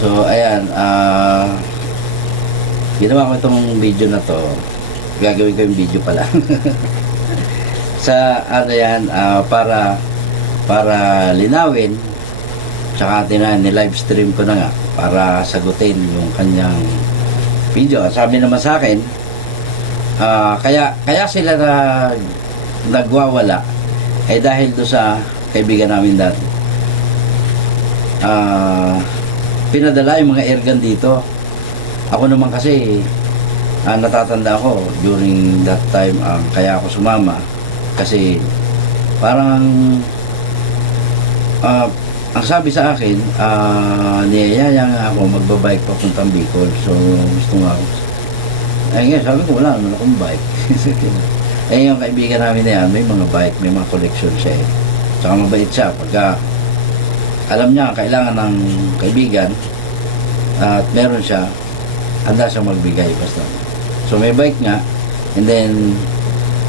So, ayan, ginawa ko itong video na to. Gagawin ko yung video pala. Sa, ano yan, para linawin, tsaka ni-live stream ko na nga, para sagutin yung kanyang video. Sabi naman sa akin, kaya sila nagwawala, dahil do sa kaibigan namin dati. Pinadala yung mga airgun dito. Ako naman kasi natatanda ko during that time, kaya ako sumama kasi parang ang sabi sa akin, niyayaya nga ako magbabike papuntang Bicol. So gusto nga ako, ngayon sabi ko wala naman akong bike. Yung kaibigan namin na yan, may mga bike, may mga collection siya Tsaka mabait siya pagka alam niya kailangan ng kaibigan at meron siya, handa siyang magbigay basta. So may bike nga, and then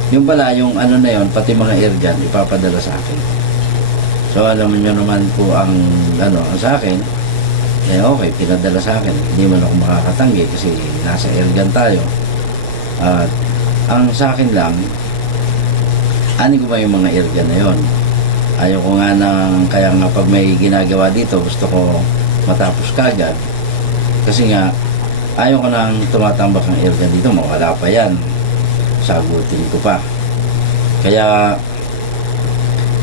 yung pala, yung ano na yun, pati mga airgun ipapadala sa akin. So alam niyo naman po ang sa akin, okay, pinadala sa akin, hindi man ako makakatanggi kasi nasa airgun tayo. At ang sa akin lang, ani ko ba yung mga airgun na yun. Ayaw ko nga kaya nga pag may ginagawa dito, gusto ko matapos kagad. Kasi nga, ayaw ko nang tumatambak ng airgun dito, mawala pa yan. Sagutin ko pa. Kaya,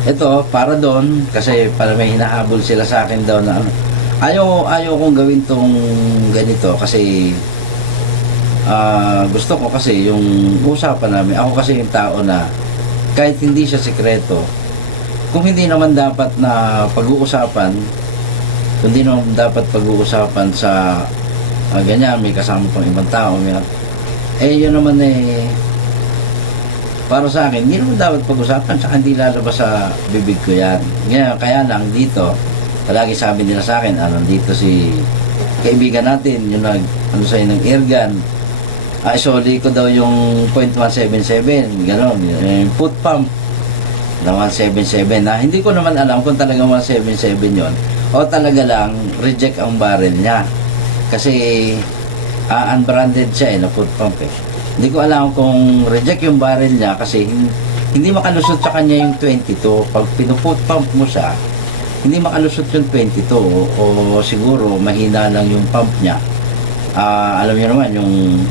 ito, para doon, kasi para may hinahabol sila sa akin daw na ayaw kong gawin tong ganito kasi gusto ko kasi yung usapan namin, ako kasi yung tao na kahit hindi siya sekreto, kung hindi naman dapat na pag-uusapan, kundi naman dapat pag-uusapan sa ganyan, may kasama pang ibang tao, yun naman para sa akin, hindi naman dapat pag-usapan, saka hindi lalabas sa bibig ko yan. Ngayon, kaya lang dito, palagi sabi nila sa akin, dito si kaibigan natin, yung sa'yo ng airgun, isoli ko daw yung .177, gano'n, yung foot pump, na 177 na hindi ko naman alam kung talaga 177 yon o talaga lang reject ang barrel niya kasi unbranded siya na foot pump hindi ko alam kung reject yung barrel niya kasi hindi makalusot sa kanya yung 22 pag pinufoot pump mo siya hindi makalusot yung 22 o siguro mahina lang yung pump niya. Alam niyo naman yung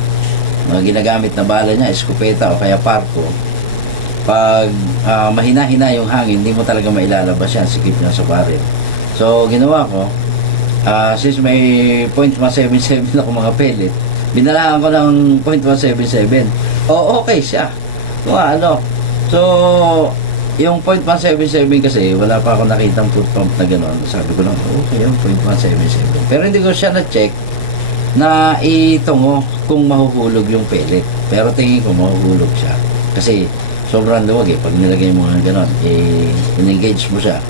ginagamit na bala niya escopeta o kaya parko. Pag mahina-hina yung hangin, hindi mo talaga mailalabas yan, sikip niya sa barrel. So, ginawa ko, since may .177 ako mga pellet, binalaan ko ng .177. Okay siya. So, yung .177 kasi, wala pa ako nakitang foot pump na gano'n. Sabi ko lang, okay, yung .177. Pero hindi ko siya na-check na itungo kung mahuhulog yung pellet. Pero tingin ko mahuhulog siya. Kasi, sobrang luwag pag nilagay mo ng gano'n in-engage mo siya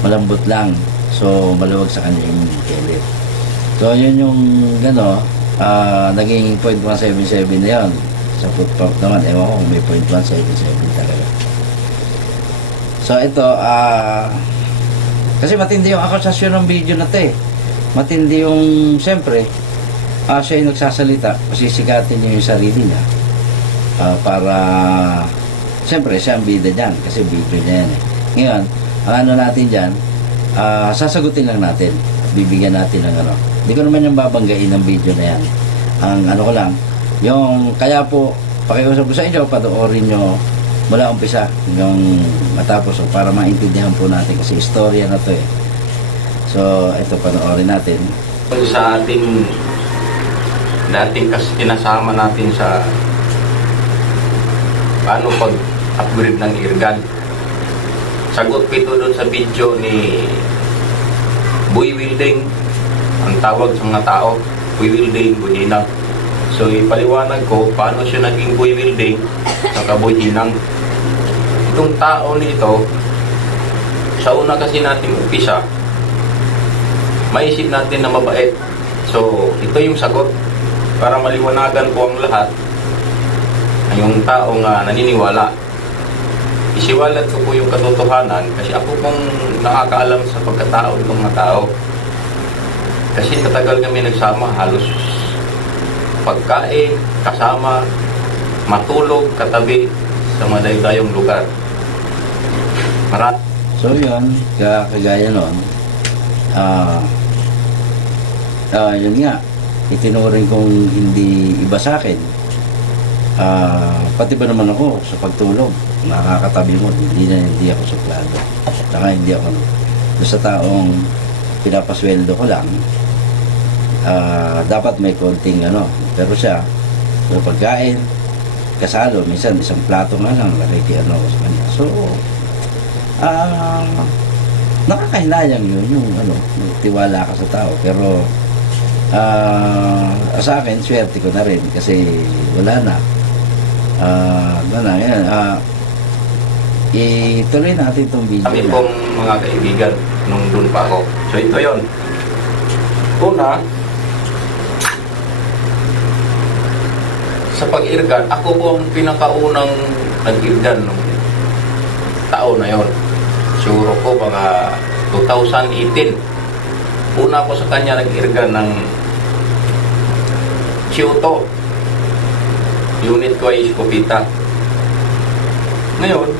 malambot lang so maluwag sa kanya yung pellet. So yun yung naging .177 na yun sa foot pump naman, ewan ko kung may .177 talaga. So ito kasi matindi yung akusasyon ng video na to matindi yung siyempre siya yung nagsasalita, pasisikatin niya yung sarili niya para siyempre siya ang bida dyan kasi video niya yan ngayon, ang natin dyan sasagutin lang natin bibigyan natin ng hindi ko naman yung babanggain ng video na yan ang ko lang yung kaya po pakiusap ko sa inyo panoorin nyo mula umpisa yung matapos para maintindihan po natin kasi istorya na to so ito panoorin natin sa ating dating kasi kinasama natin sa paano pag-upgrade ng airgun. Sagot ko ito doon sa video ni Boy Wilding. Ang tawag sa mga tao, Boy Wilding, Boy Hinang. So ipaliwanag ko paano siya naging Boy Wilding saka Boy Hinang. Itong tao nito, sa una kasi natin umpisa, maisip natin na mabait. So ito yung sagot para maliwanagan po ang lahat. Yung taong naniniwala, isiwalat ko po yung katotohanan kasi ako pong nakakaalam sa pagkatao ng mga tao. Kasi katagal kami nagsama, halos pagkain, kasama, matulog, katabi sa maday-dayong lugar. Marat. So yun, kagaya nun, yun nga, itinuring kong hindi iba sa akin. Pati ba naman ako sa pagtulog, nakakatabi mo, hindi ako suplado. Saka hindi ako, doon sa taong pinapasweldo ko lang, dapat may konting ano, pero siya, may pagkain, kasalo, minsan isang plato nga lang, nakikiano ko sa kanya. So, nakakahinayang yun, yung ano, tiwala ka sa tao, pero sa akin, swerte ko na rin kasi wala na. Yan. Ituloy natin itong video. Kami pong mga kaibigan nung doon pa ako. So ito yon. Una, sa pag-irgan, ako po ang pinakaunang nag-irgan nung taon na yon. Siguro ko mga 2018. Una ko sa kanya nag-irgan ng Kyoto. Unit ko ay Iskopita. Ngayon,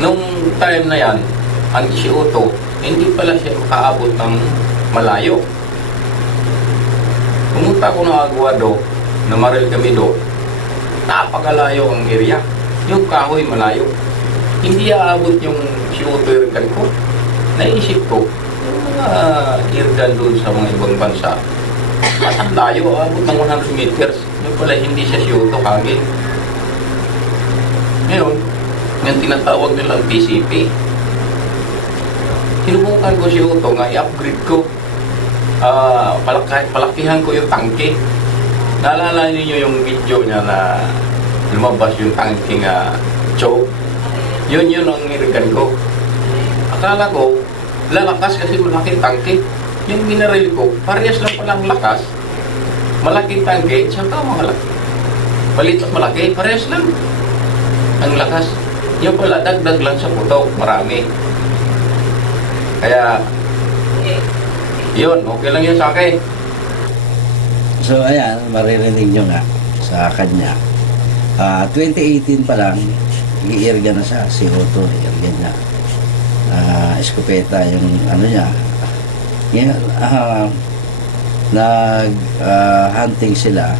nung time na yan, ang Kyoto, hindi pala siya makaabot ng malayo. Pumunta ko ng Aguado, namaril kami doon. Napakalayo ang area. Yung kahoy malayo. Hindi aabot yung Kyoto irgan ko. Naisip ko, yung mga irgan doon sa mga ibang bansa, at ang layo, aabot ng 100 meters. Yung pala hindi siya Kyoto hangin. Ngayon, yung tinatawag nilang PCP. Sinubukan ko Kyoto nga, i-upgrade ko. Palakihan ko yung tangke. Naalala niyo yung video niya na lumabas yung tangke nga choke. Yun ang irgan ko. Akala ko, lalakas kasi malaking tangke. Yung binaril ko, parehas lang palang lakas. Malaking tangke, saka malaki. Palit at malaki, parehas lang. Ang lakas. Yung pala, dagdag lang sa putok, marami. Kaya, yun, okay lang yun sa akin. So ayan, maririnig nyo nga sa kanya. 2018 pa lang, i-irga na siya, si Otto, i-irga niya. Eskopeta yung ano niya. Yan, hunting sila.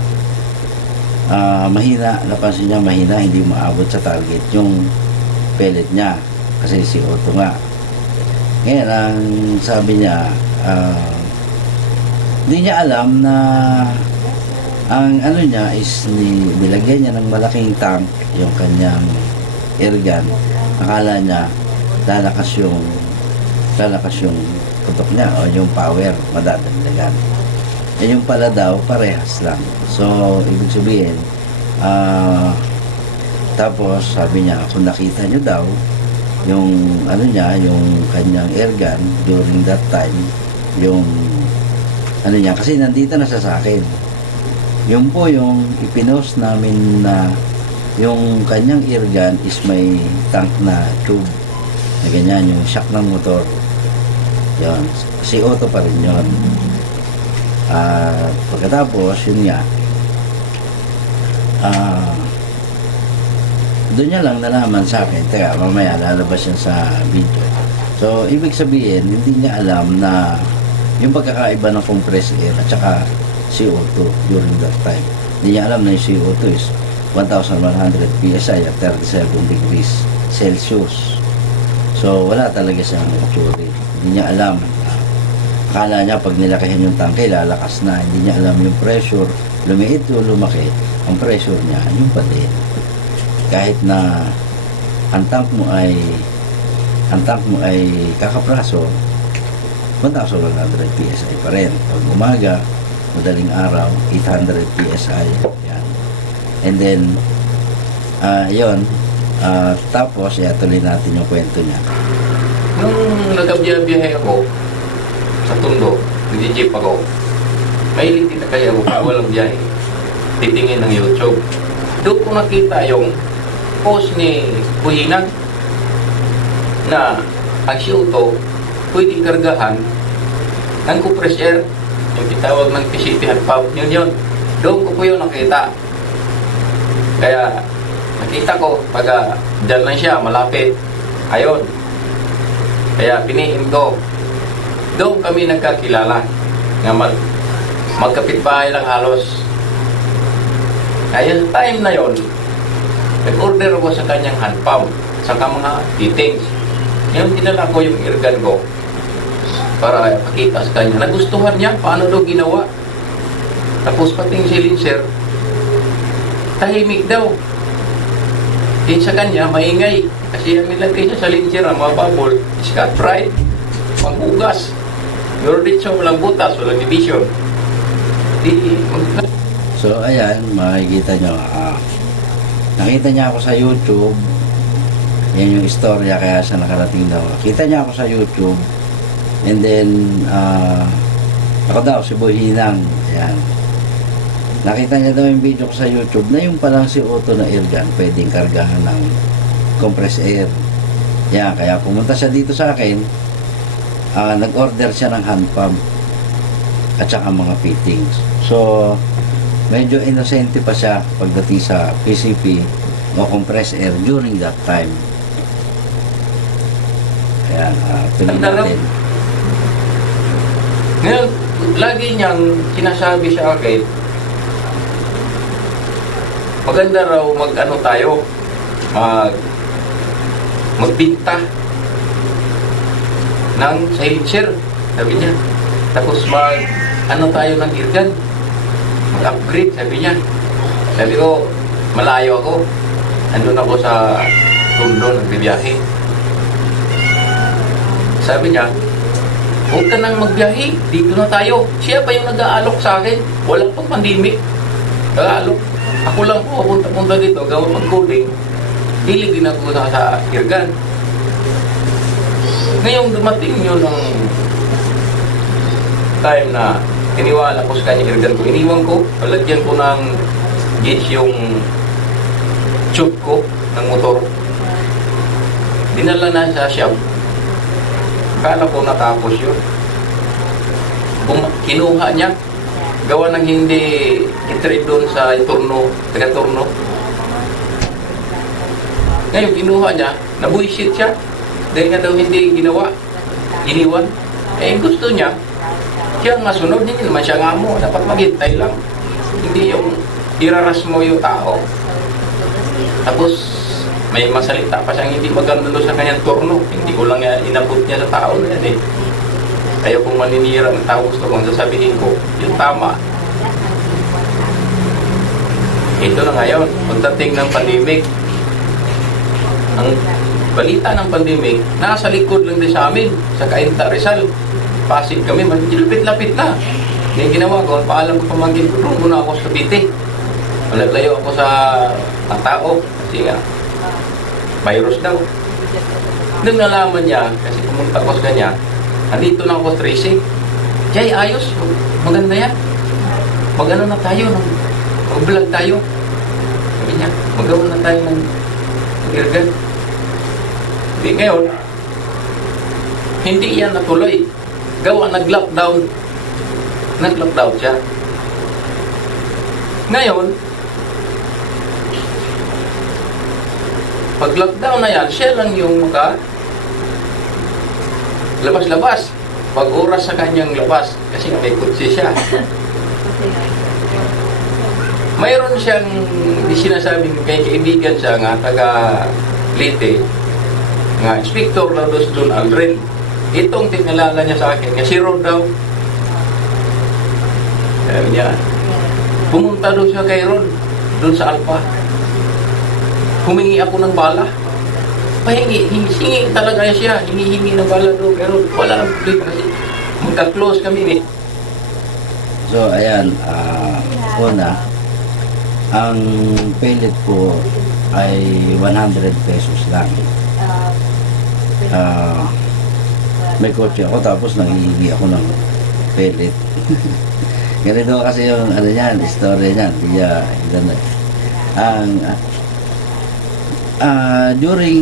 Mahina, napansin niya mahina, hindi maabot sa target yung pellet niya. Kasi si Otto nga. Ngayon, ang sabi niya, hindi niya alam na ang ano niya is nilagyan niya ng malaking tank yung kanyang airgun. Akala niya lalakas yung putok niya o yung power madadagdagan. E yung pala daw parehas lang. So ibig sabihin tapos sabi niya kung nakita niyo daw yung ano niya, yung kanyang airgun during that time, yung ano niya, kasi nandito na siya sa akin. Yun po yung ipinost namin na yung kanyang airgun is may tank na tube na ganyan, yung shock ng motor. Yun, si Otto pa rin yun. Pagkatapos, yun nga, doon niya lang nalaman sa akin, teka, mamaya lalabas yan sa video. So, ibig sabihin, hindi niya alam na yung pagkakaiba ng compressed air at saka CO2 during that time. Hindi niya alam na yung CO2 is 1,100 PSI at 37 degrees Celsius. So, wala talaga siyang theory. Hindi niya alam. Akala niya pag nilakihan yung tangke, lalakas na. Hindi niya alam yung pressure. Lumiit o lumaki, ang pressure niya, yung pa din. Kahit na ang tank mo ay kakapraso, 1,100 PSI pa rin. Pag umaga, madaling araw, 800 PSI. Yan. And then, yun. Tapos, tuloy natin yung kwento niya. Nung nagkabiyahe ako sa Tondo, nag-jeep ako, mahilig din na kaya ako pa walang biyahe. Titingin ng YouTube. Doon ko nakita yung post ni Buhinag na ang Kyoto pwedeng kargahan ng compressed air, yung kitawag ng PCP hand pump, yun. Doon ko po yun nakita. Kaya nakita ko, pag dyan lang siya, malapit. Ayun. Kaya piniin ko. Doon kami nagkakilala. Nga magkapitbahay lang halos. Kaya time na yon, nag-order ako sa kanyang hand pump, saka mga fittings. Ngayon dinala ko yung airgun ko para pakita sa kanya. Nagustuhan niya, paano daw ginawa. Tapos pati yung silencer, tahimik daw. Din sa kanya, maingay. Kasi ang nilagay siya sa silencer, ang mga bubble, Scott Pride, panghugas. Pero dito walang butas, walang division. So ayan, makikita nyo, nakita niya ako sa YouTube. Yan yung istorya kaya siya nakarating daw. Kita niya ako sa YouTube. And then ako daw si Boy Hinang. Ayan. Nakita niya daw yung video ko sa YouTube na yung palang si Otto na airgun pwedeng kargahan ng compressed air. Yan, kaya pumunta siya dito sa akin. Nag-order siya ng hand pump at saka mga fittings. So medyo inosente pa siya pagdating sa PCP o compressed air during that time. Ayan, tuloy natin. Ngayon, lagi niyang sinasabi sa akin, maganda raw mag-ano tayo, magbinta ng silencer, sabi niya. Tapos ano tayo ng airgun, mag-upgrade, sabi niya. Sabi ko, malayo ako. Andun ako sa Tondo, nagbibiyahe. Sabi niya, huwag ka nang magbiyahe, dito na tayo. Siya pa yung nag-aalok sa akin. Walang pang pandemic. Nag-aalok. Ako lang po, punta-punta dito, gawa mag-coding. Hilig din ako sa airgun. Ngayong dumating yun ng time na iniwala ko sa kanya airgun ko. Iniwan ko, palagyan ko ng gauge yung tube ko ng motor. Dinala na sa shop. Akala ko natapos yun. Kinuha niya, gawa ng hindi i-trade doon sa turno, taga-turno. Ngayon, kinuha niya, nabuisit siya. Dahil nga daw hindi ginawa, iniwan. Gusto niya, siya ang masunod, hindi naman siya nga mo. Dapat maghintay lang. Hindi yung iraras mo yung tao. Tapos, may masalita pa siyang hindi maganda doon sa kanyang turno. Hindi ko lang inabot niya sa tao na yan eh. Ayaw kong maninira ng tao, gusto kong sasabihin ko, yung tama. Ito na ngayon, pagdating ng pandemic, ang balita ng pandemic, nasa likod lang din sa amin, sa Cainta Rizal. Pasig kami, lapit-lapit na. Yung ginawa ko, paalam ko pamangkin ko, doon muna ako sa Cavite. Malalayo ako sa tao, kasi nga, virus daw. Nung nalaman niya, kasi pumunta ko sa kanya, andito na ako tracing. Jay, ayos, maganda yan. Mag-ano na tayo, mag-vlog tayo. Sabi niya, magawa na tayo ng airgun. Hindi, ngayon, hindi yan natuloy. Gawa, nag-lockdown. Nag-lockdown siya. Ngayon, pag lockdown na yan, siya lang yung labas-labas. Pag oras sa kanyang labas, kasi may kutsi siya. Mayroon siyang sinasabing kay kaibigan siya nga, taga Leyte, nga Inspector Laudos Don Aldrin. Itong tinalala niya sa akin, nga si Rod daw. Sabi niya, pumunta doon siya kay Rod, doon sa Alpha. Humingi ako ng bala. Hingi talaga siya. Hingi ng bala doon. Pero wala lang kasi magka-close kami eh. So ayan, una, ang pellet ko ay 100 pesos lang. May kotse ako tapos nangihingi ako ng pellet. Ganito kasi yung ano yan, story niyan. During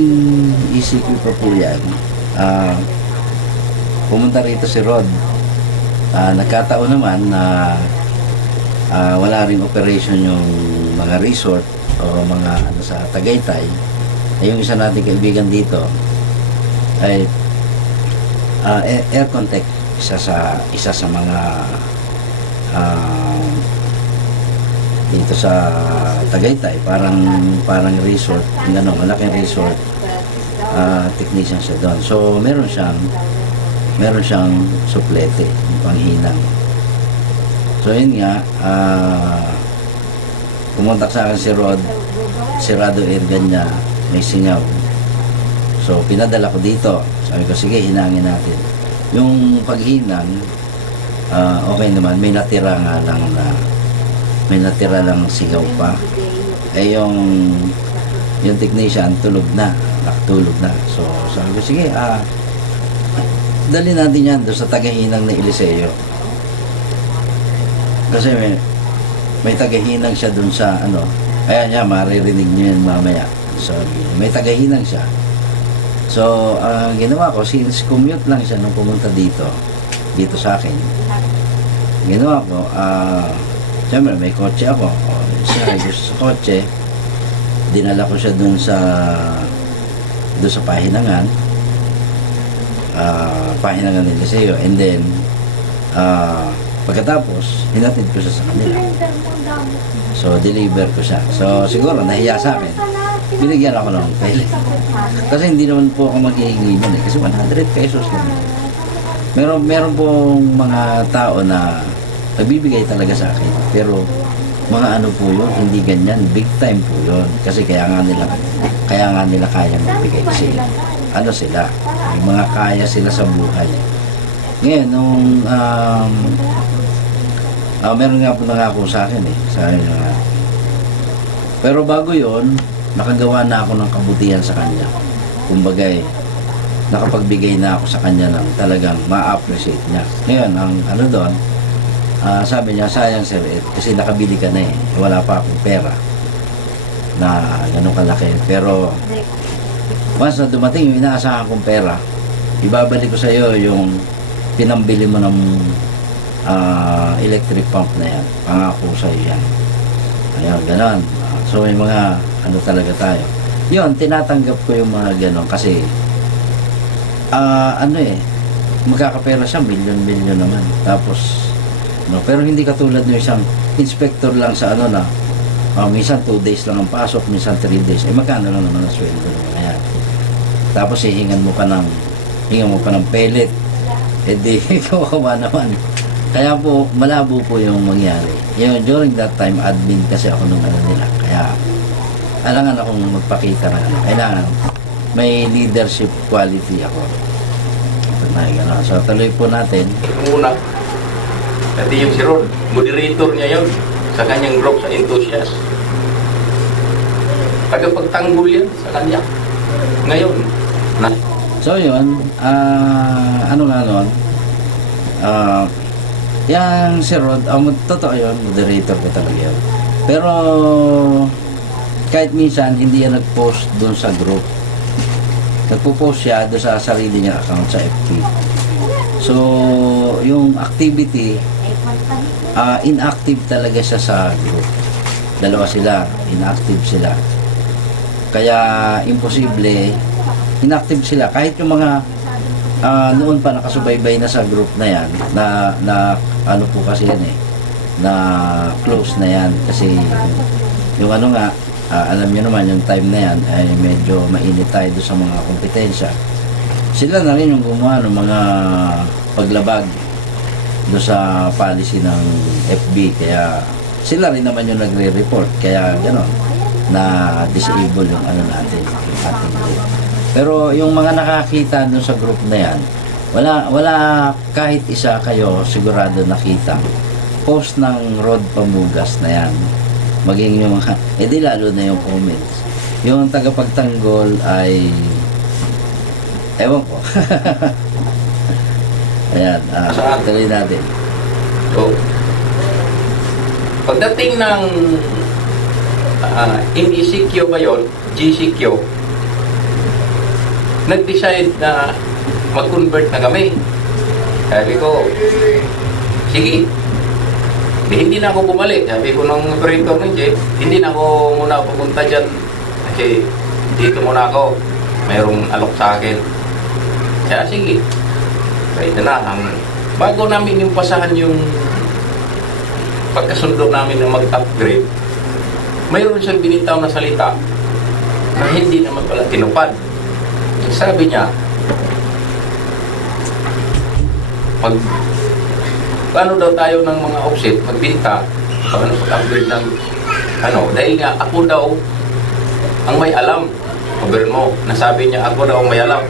ECQ pa po yan, pumunta rito si Rod. Nagkataon naman na wala ring operation yung mga resort o mga ano sa Tagaytay. Yung isa nating kaibigan dito ay Aircon Tech, isa sa mga dito sa Tagaytay, parang resort, ano, malaking resort, technician siya doon. So meron siyang suplete, yung panghinang. So yun nga, pumunta sa akin si Rod, sirado organ niya, may singaw. So pinadala ko dito. Sabi ko, sige, hinangin natin. Yung paghinang, okay naman, may natira lang sigaw pa. Yung technician, nakatulog na. So sabi ko, sige, dali natin yan doon sa tagahinang na Eliseo. Kasi may tagahinang siya doon sa ano, ayan niya, maririnig niyo yan mamaya. So, may tagahinang siya. So, ginawa ko, since commute lang siya nung pumunta dito sa akin, ginawa ko, siyempre may kotse ako. Siya gusto sa kotse, dinala ko siya doon sa pahinangan, pahinangan ni Eliseo, and then, pagkatapos, hinatid ko siya sa kanila. So, deliver ko siya. So, siguro, nahiya sa akin. Binigyan ako ng pele. Kasi hindi naman po ako maghihingi nun eh. Kasi 100 pesos lang. Meron pong mga tao na nagbibigay talaga sa akin. Pero, mga ano po yun, hindi ganyan. Big time po yun. Kasi kaya nga nila kaya magbigay sila. Ano sila? May mga kaya sila sa buhay. Ngayon, nung meron nga po nangako sa akin eh. Sabi nga. Pero bago yon, nakagawa na ako ng kabutihan sa kanya. Kumbaga nakapagbigay na ako sa kanya ng talagang ma-appreciate niya. Ngayon, ang ano doon, sabi niya, sayang sir, kasi nakabili ka na eh. Wala pa akong pera na ganun kalaki. Pero once na dumating yung inaasahan kong pera, ibabalik ko sa iyo yung pinambili mo ng electric pump na yan. Pangako sa iyo yan. Ayun, ganon. So may mga ano talaga tayo. Yun, tinatanggap ko yung mga ganon kasi magkakapera siya, milyon-milyon naman. Tapos, no, pero hindi katulad ng isang inspector lang sa ano na minsan 2 days lang ang pasok, minsan 3 days. Magkano lang naman ang sweldo ng mga yan. Tapos hihingan mo pa ng pellet. Di, kawawa naman. Kaya po, malabo po yung mangyari. During that time, admin kasi ako nung ano nila. Kaya, alangan akong magpakita na ano. Kailangan, may leadership quality ako. So, tuloy po natin. Muna, dati yung si Rod, moderator niya yun sa kanyang group sa Enthusiast. Tagapagtanggol yan sa kanya. Ngayon, so yun, ano nga nun, yung si Rod, totoo yun, moderator ko talaga yun. Pero, kahit minsan, hindi yan nag-post doon sa group. Nagpo-post siya doon sa sarili niya account sa FB. So, yung activity, inactive talaga siya sa group. Dalawa sila, inactive sila. Kaya, imposible, inactive sila. Kahit yung mga noon pa nakasubaybay na sa group na yan, na ano po kasi yan eh, na close na yan. Kasi yung ano nga, alam niyo naman yung time na yan ay medyo mainit tayo doon sa mga kompetensya. Sila na rin yung gumawa ng mga paglabag doon sa policy ng FB. Kaya sila rin naman yung nagre-report. Kaya gano'n, na disable yung ano natin, yung ating group. Pero yung mga nakakita doon sa group na yan, wala kahit isa kayo sigurado nakita. Post ng Rod Pamugas na yan. Maging yung mga, di lalo na yung comments. Yung tagapagtanggol ay, ewan ko. Ayan, tuloy natin. so, pagdating ng NECQ ba yun? GCQ, nag-decide na mag-convert na kami. Sabi ko, sige. Hindi na ako bumalik. Sabi ko ng operator ng jet, hindi na ako muna pupunta dyan. Kasi dito muna ako. Mayroong alok sa akin. Kaya sige. Kaya ito na. Bago namin yung pasahan yung pagkasundo namin na mag-upgrade, mayroon siyang binitaw na salita na hindi naman pala tinupad. Sabi niya, pag paano daw tayo ng mga offset, magbinta, paano pag-upgrade ng dahil nga ako daw ang may alam. Sabihin mo, nasabi niya ako daw ang may alam.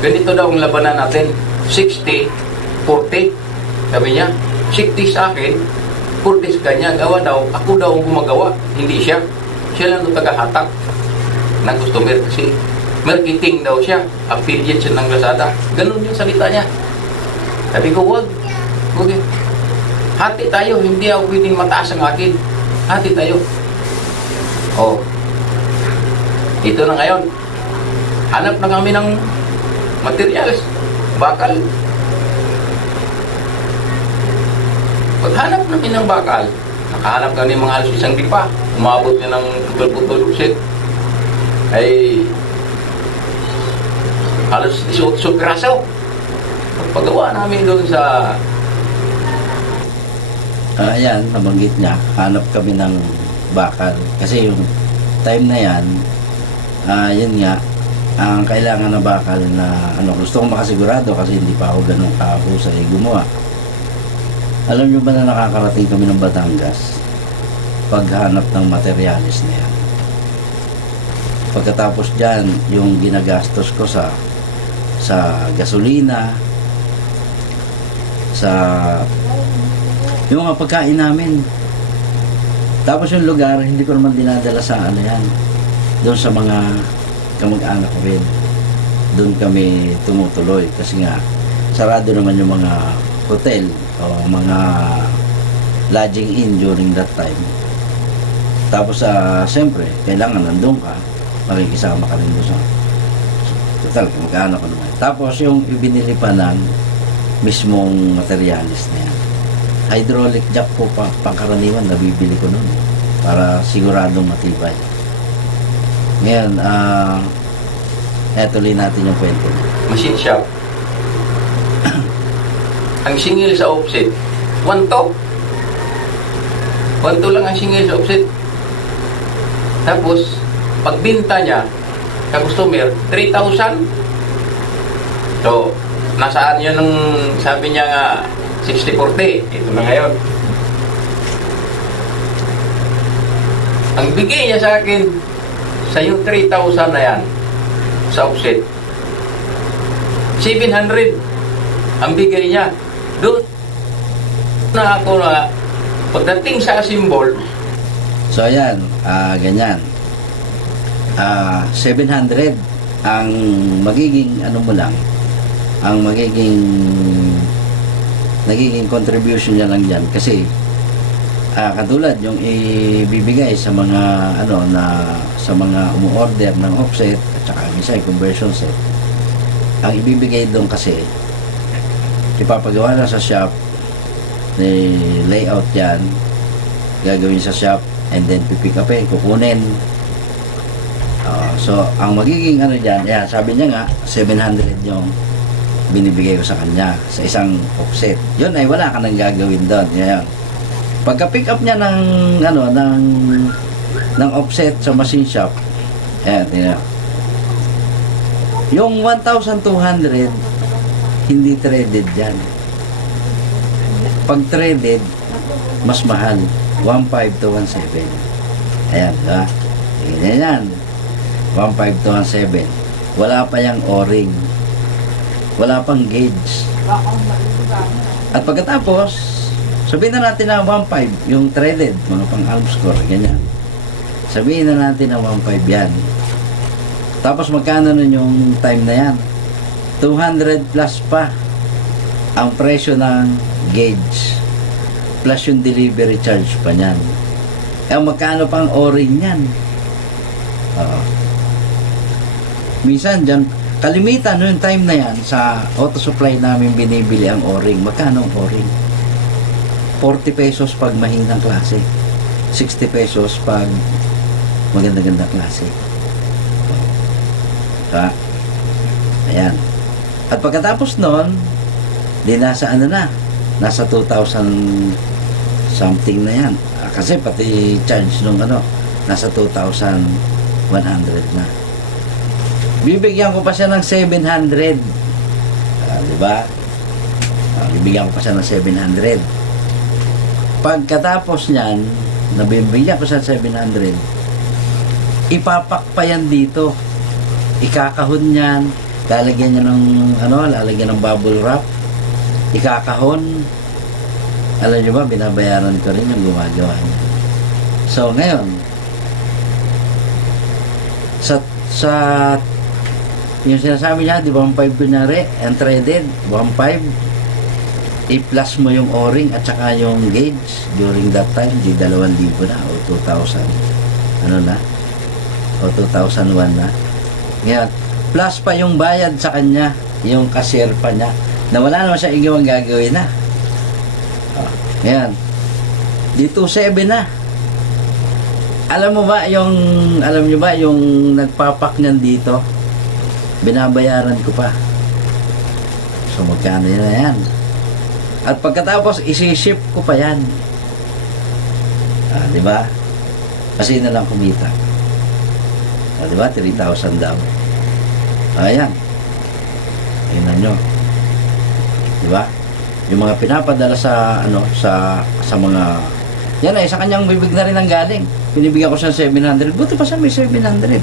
Ganito daw ang labanan natin, 60-40. Sabi niya, 60 sa akin, 40 sa kanya, gawa daw, ako daw ang gumagawa, hindi siya. Siya lang ang tagahatak ng customer kasi marketing daw siya, affiliate siya ng Lazada. Ganun yung salita niya. Sabi ko, wag. Okay. Hati tayo, hindi ako pwedeng mataas ang akin. Hati tayo. Oh. Ito na ngayon. Hanap na kami ng materials. Bakal. Paghanap namin ng bakal, nakahanap kami mga halos isang dipa. Umabot niya ng putol-putol set. Ay halos 18 piraso. Paggawa namin doon sa ayan, nabanggit niya, hanap kami ng bakal. Kasi yung time na yan, yun nga, ang kailangan na bakal na, gusto kong makasigurado kasi hindi pa ako ganun kahusay gumawa. Alam nyo ba na nakakarating kami ng Batangas paghanap ng materialis na yan? Pagkatapos dyan, yung ginagastos ko sa gasolina, sa yung mga pagkain namin. Tapos yung lugar, hindi ko naman dinadala sa yan. Doon sa mga kamag-anak ko rin. Doon kami tumutuloy. Kasi nga, sarado naman yung mga hotel o mga lodging in during that time. Tapos, siyempre, kailangan nandun ka. Makikisama ka rin doon sa total, kamag-anak ko naman. Tapos, yung ibinili pa ng mismong materialis na yan. Hydraulic jack po pangkaraniwan nabibili ko noon para siguradong matibay. Ngayon, tuloy natin yung kwento. machine shop. Ang singil sa offset, 1 to. 1 to lang ang singil sa offset. Tapos, pagbinta niya sa customer, 3,000. So, nasaan yun ng sabi niya nga 60-40. Ito na ngayon. Ang bigay niya sa akin sa yung 3,000 na yan sa offset, 700 ang bigay niya. Doon na ako na pagdating sa symbol. So ayan, ganyan. 700 ang magiging mo lang, ang nagiging contribution niya lang dyan kasi katulad yung ibibigay sa mga sa mga umu-order ng offset at saka minsan conversion set, ang ibibigay doon kasi ipapagawa na sa shop, layout yan, gagawin sa shop and then pipick up kukunin. So ang magiging dyan, sabi niya nga 700 yung binibigay ko sa kanya sa isang offset. Yun ay wala ka nang gagawin doon. Yan. Pagka pick up niya ng ng offset sa machine shop, ayan. Yung 1,200 hindi threaded yan. Pag threaded, mas mahal. 1,500 to 1,700. Ayan, diba? Yan. 1,500 to 1,700. Wala pa yung o-ring. Wala pang gauge. At pagkatapos, sabihin na natin na 1,500, yung threaded, mga pang arm score, ganyan. Sabihin na natin na 1,500 yan. Tapos magkano nun yung time na yan? 200 plus pa ang presyo ng gauge plus yung delivery charge pa niyan. Magkano pang o-ring yan? Minsan dyan, Kalimitan, noong time na yan, sa auto supply namin binibili ang O-ring. Magkano ang O-ring? 40 pesos pag mahinang klase. 60 pesos pag maganda-ganda klase. Ha? Ayan. At pagkatapos nun, di nasa ano na, nasa 2,000 something na yan. Kasi pati charge nung ano, nasa 2,100 na. Bibigyan ko pa siya ng 700. Di ba? Bibigyan ko pa siya ng 700. Pagkatapos niyan, nabibigyan ko siya ng 700, ipapak pa yan dito. Ikakahon niyan, lalagyan niya ng ano, lalagyan ng bubble wrap, ikakahon. Alam niyo ba, binabayaran ko rin yung gumagawa niya. So, ngayon, sa yung sinasabi niya, di ba 1.5 kunyari, unthreaded, 1.5, i-plus mo yung O-ring at saka yung gauge during that time, di 2,000 na o 2,000, ano na, o 2001 na. Ngayon, plus pa yung bayad sa kanya, yung cashier pa niya, na wala naman siya igawang gagawin na. Ngayon, di 2,700 na. Alam niyo ba yung nagpapak niyan dito, binabayaran ko pa. So magkano na yan? At pagkatapos isi-ship ko pa yan. Di ba? Kasi na lang kumita. Di ba? 3,000 daw. Ayan. Tingnan nyo. Di ba? Yung mga pinapadala sa ano, sa mga yan ay sa kanyang bibig na rin ang galing. Pinibigyan ko siya ng 700. Buti pa siya may 700.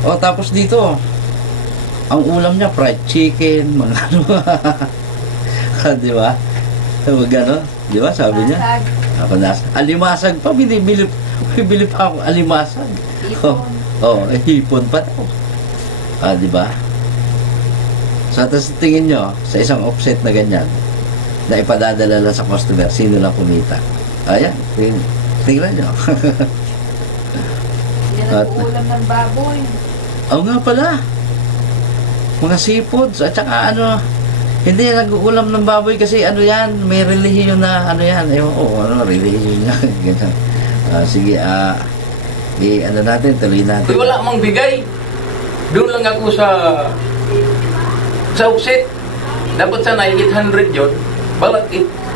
O tapos dito, ang ulam niya fried chicken, mga ano. Di ba? Gano? Di ba? Sabi niya. Ako nasa. Alimasag pa, bili pa ako alimasag. Hipon pa daw. Di ba? So, tapos tingin nyo, sa isang offset na ganyan, na ipadadala lang sa customer, sino lang kumita. Ayan, tingnan nyo. Hindi na ulam ng baboy. Oo nga pala. Mga seafoods, at saka ano, hindi nag-uulam ng baboy kasi ano yan, may relihiyon na ano yan. Relihiyon nga. Sige, ano natin, tuloy natin. Wala mang bigay. Doon lang ako sa offset. Dapat sana 800 yun. Balat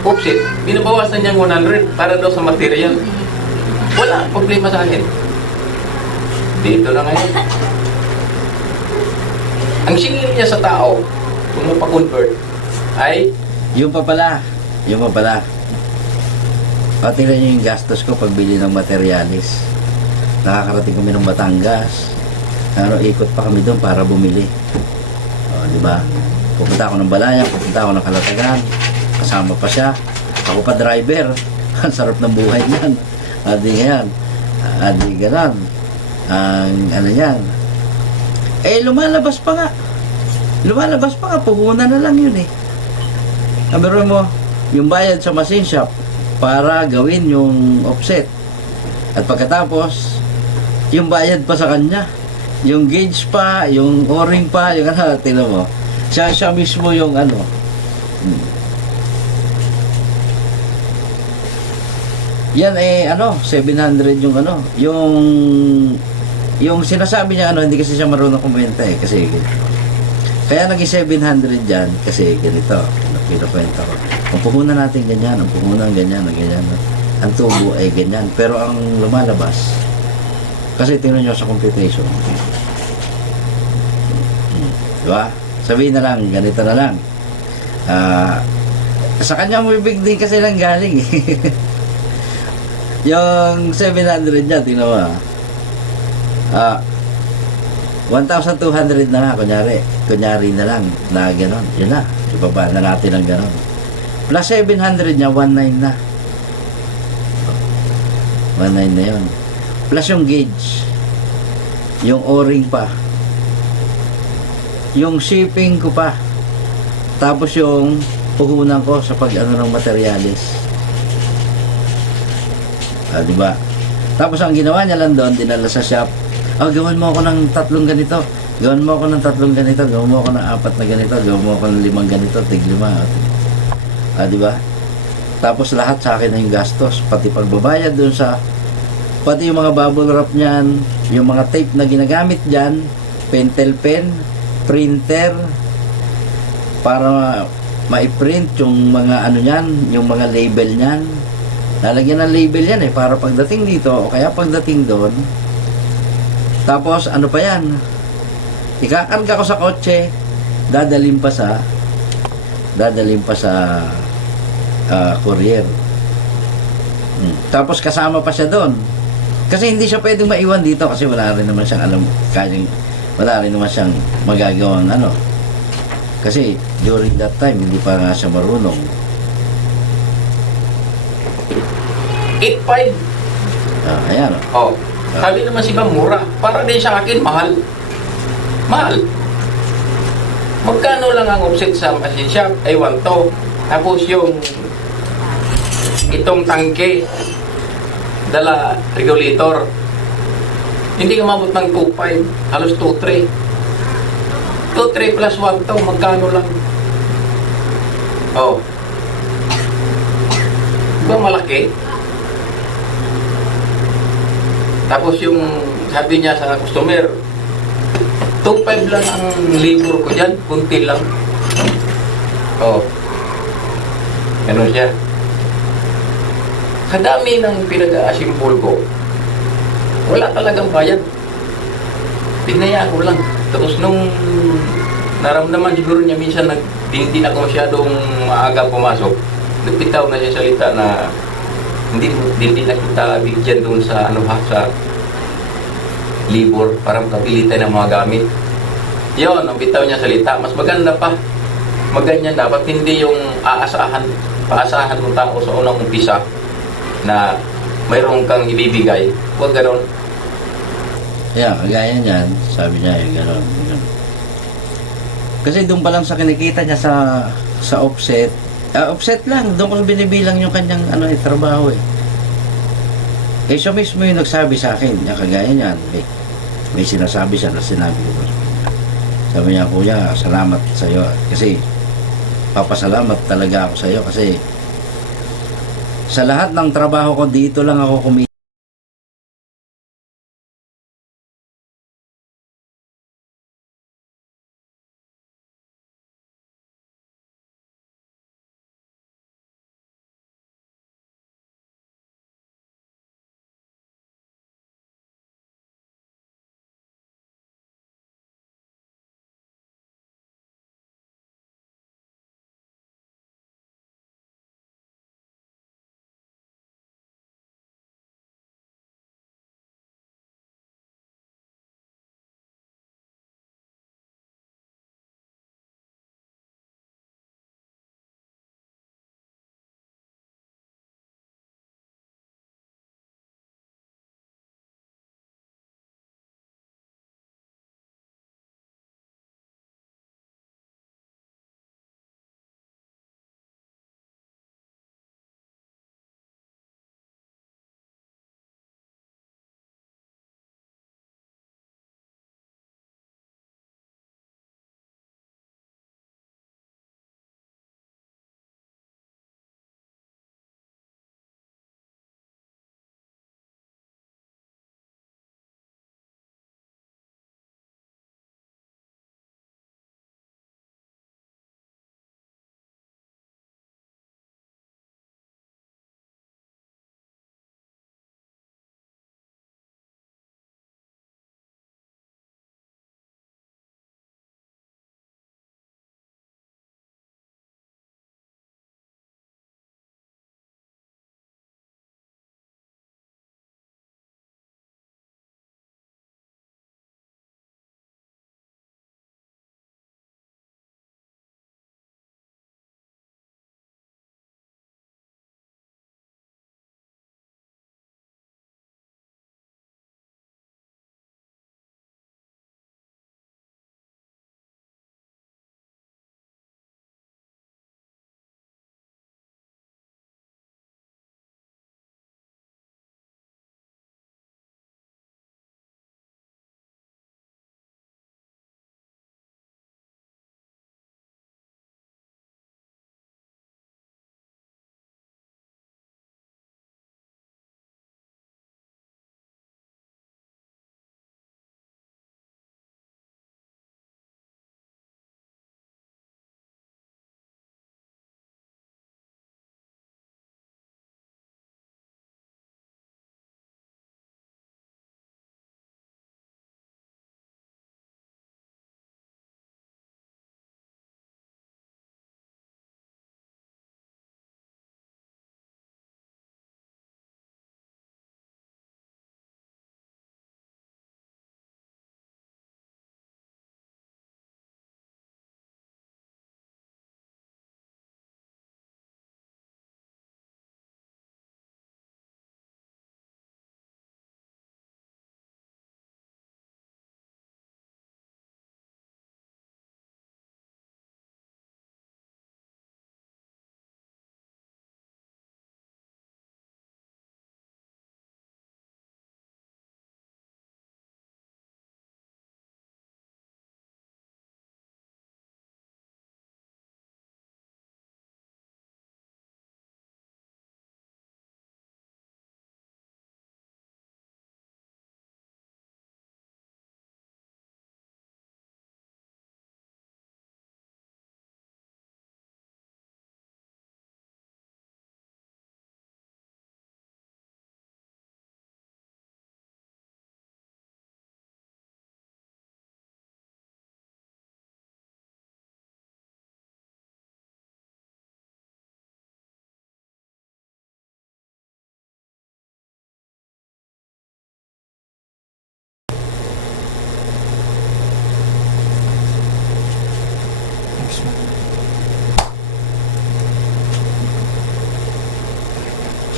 offset, binabawasan niyang 100 para daw sa material. Wala, problema sa akin. Dito na ngayon. Ang singil niya sa tao, kung mapakonvert, ay Yung pa pala. Tingnan nyo yung gastos ko pagbili ng materialis. Nakakarating kami ng Batangas. Ikot pa kami doon para bumili. Di ba? Pupunta ako ng Balayang, pupunta ako ng Kalatagan. Kasama pa siya. Ako pa driver. Ang sarap ng buhay niyan. Adi ngayon. Adi ganon. Ang ano yan. Lumalabas pa nga. Puhunan na lang yun eh. Sabihin mo, yung bayad sa machine shop para gawin yung offset. At pagkatapos, yung bayad pa sa kanya. Yung gauge pa, yung O-ring pa, yung ano, tingnan mo. Siya mismo yung ano. Yan 700 yung ano. Yung sinasabi niya ano, hindi kasi siya marunong kumenta eh. Kasi kaya naging 700 dyan kasi ganito. Pinakwenta ko. Ang puhunan natin ganyan, ang puhunan ganyan. Ang tubo ay ganyan. Pero ang lumalabas, kasi tingnan nyo sa computation. Diba? Sabihin na lang, ganito na lang. Sa kanyang bibig din kasi lang galing. Yung 700 niya, tingnan mo. 1,200 na nga, kunyari na lang, na gano'n. Yun na, ibaba na natin ang gano'n. Plus 700 niya, 1,900 na. 1,900 na yun. Plus yung gauge, yung O-ring pa, yung shipping ko pa, tapos yung puhunan ko sa pag-ano ng materialis. Diba? Tapos ang ginawa niya lang doon, dinala sa shop, gawan mo ako ng 3 ganito. Gawan mo ako ng 3 ganito, gawan mo ako ng 4 na ganito, gawan mo ako ng 5 ganito, tig 5. Di ba? Tapos lahat sa akin na yung gastos, pati pagbabayad dun sa, pati yung mga bubble wrap niyan, yung mga tape na ginagamit diyan, pentel pen, printer, para ma-print yung mga ano niyan, yung mga label niyan. Lalagyan ng label yan para pagdating dito, o kaya pagdating doon. Tapos ano pa yan? Ikakarga ko sa kotse, dadalhin pa sa courier. Tapos kasama pa siya doon. Kasi hindi siya pwedeng maiwan dito kasi wala rin naman siyang wala rin naman siyang magagawang ano. Kasi during that time, hindi pa nga siya marunong. 8.5. Ayan. Oh. Sabi naman si Ma'am, mura. Para din sa akin, mahal. Mahal. Magkano lang ang offset sa machine shop? Ay, 1 to. Tapos yung itong tangke, dala regulator. Hindi ka mabot ng 2.5. Halos 2.3. 2.3 plus 1 to. Magkano lang? Oh. Diba malaki? Tapos yung sabi niya sa customer, 2.5 lang ang libur ko dyan, kunti lang. Oh. Ganun siya. Sa dami ng pinag-aasimpol ko, wala talagang bayad. Pinaya ko lang. Tapos nung naramdaman siguro niya minsan hindi na ako masyadong maaga pumasok, nagpitaw na siya salita na hindi na kita bigyan doon sa sa libor para makabili tayo ng mga gamit. Yun, ang bitaw niya salita. Mas maganda pa. Maganyan dapat hindi yung paasahan ng tao sa unang umpisa na mayroon kang ibibigay. Huwag ganon. Yeah, kagaya niyan, sabi niya yung gano'n. Kasi doon pa lang sa kinikita niya sa offset, offset lang, doon ko binibilang yung kanyang trabaho siya mismo yung nagsabi sa akin, kagaya niyan, may sinasabi siya na sinabi ko. Sabi niya, kuya, salamat sa iyo kasi papasalamat talaga ako sa iyo kasi sa lahat ng trabaho ko dito lang ako kumita.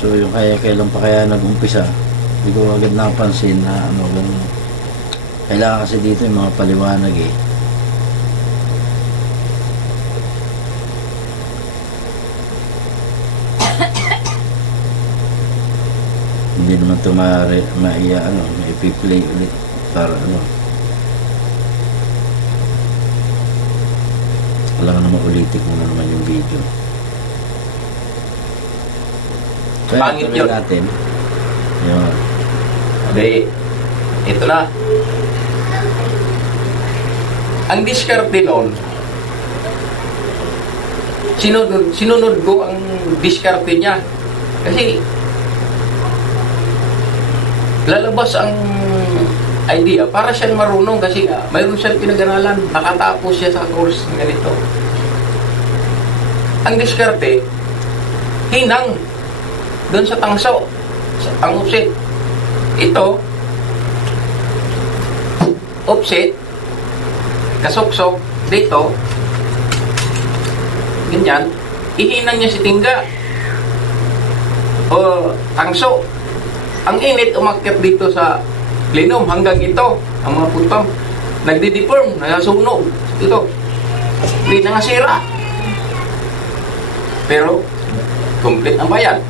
So yung kailan pa kaya nag-umpisa, hindi ko agad napansin na ano, ganun. Kailangan kasi dito yung mga paliwanag eh. Hindi naman ito maipi-play ulit para ano. Kailangan naman ulitin mo na naman yung video. So, Pangit tuloy yun. natin. Yun. Hindi. Ito na. Ang diskarte nun, sinunod ko ang diskarte niya. Kasi, lalabas ang idea para siyang marunong kasi nga, mayroon siyang pinag-aralan, nakatapos siya sa course ng ganito. Ang diskarte, hinang doon sa tangso, ang offset. Ito, offset, kasuksok, dito, ganyan, ihinang niya si tingga. O, tangso. Ang init umakyat dito sa plenum hanggang ito, ang mga putang nagdi-deform, nasunog. Ito, hindi na nga sira. Pero, complete ang bayan.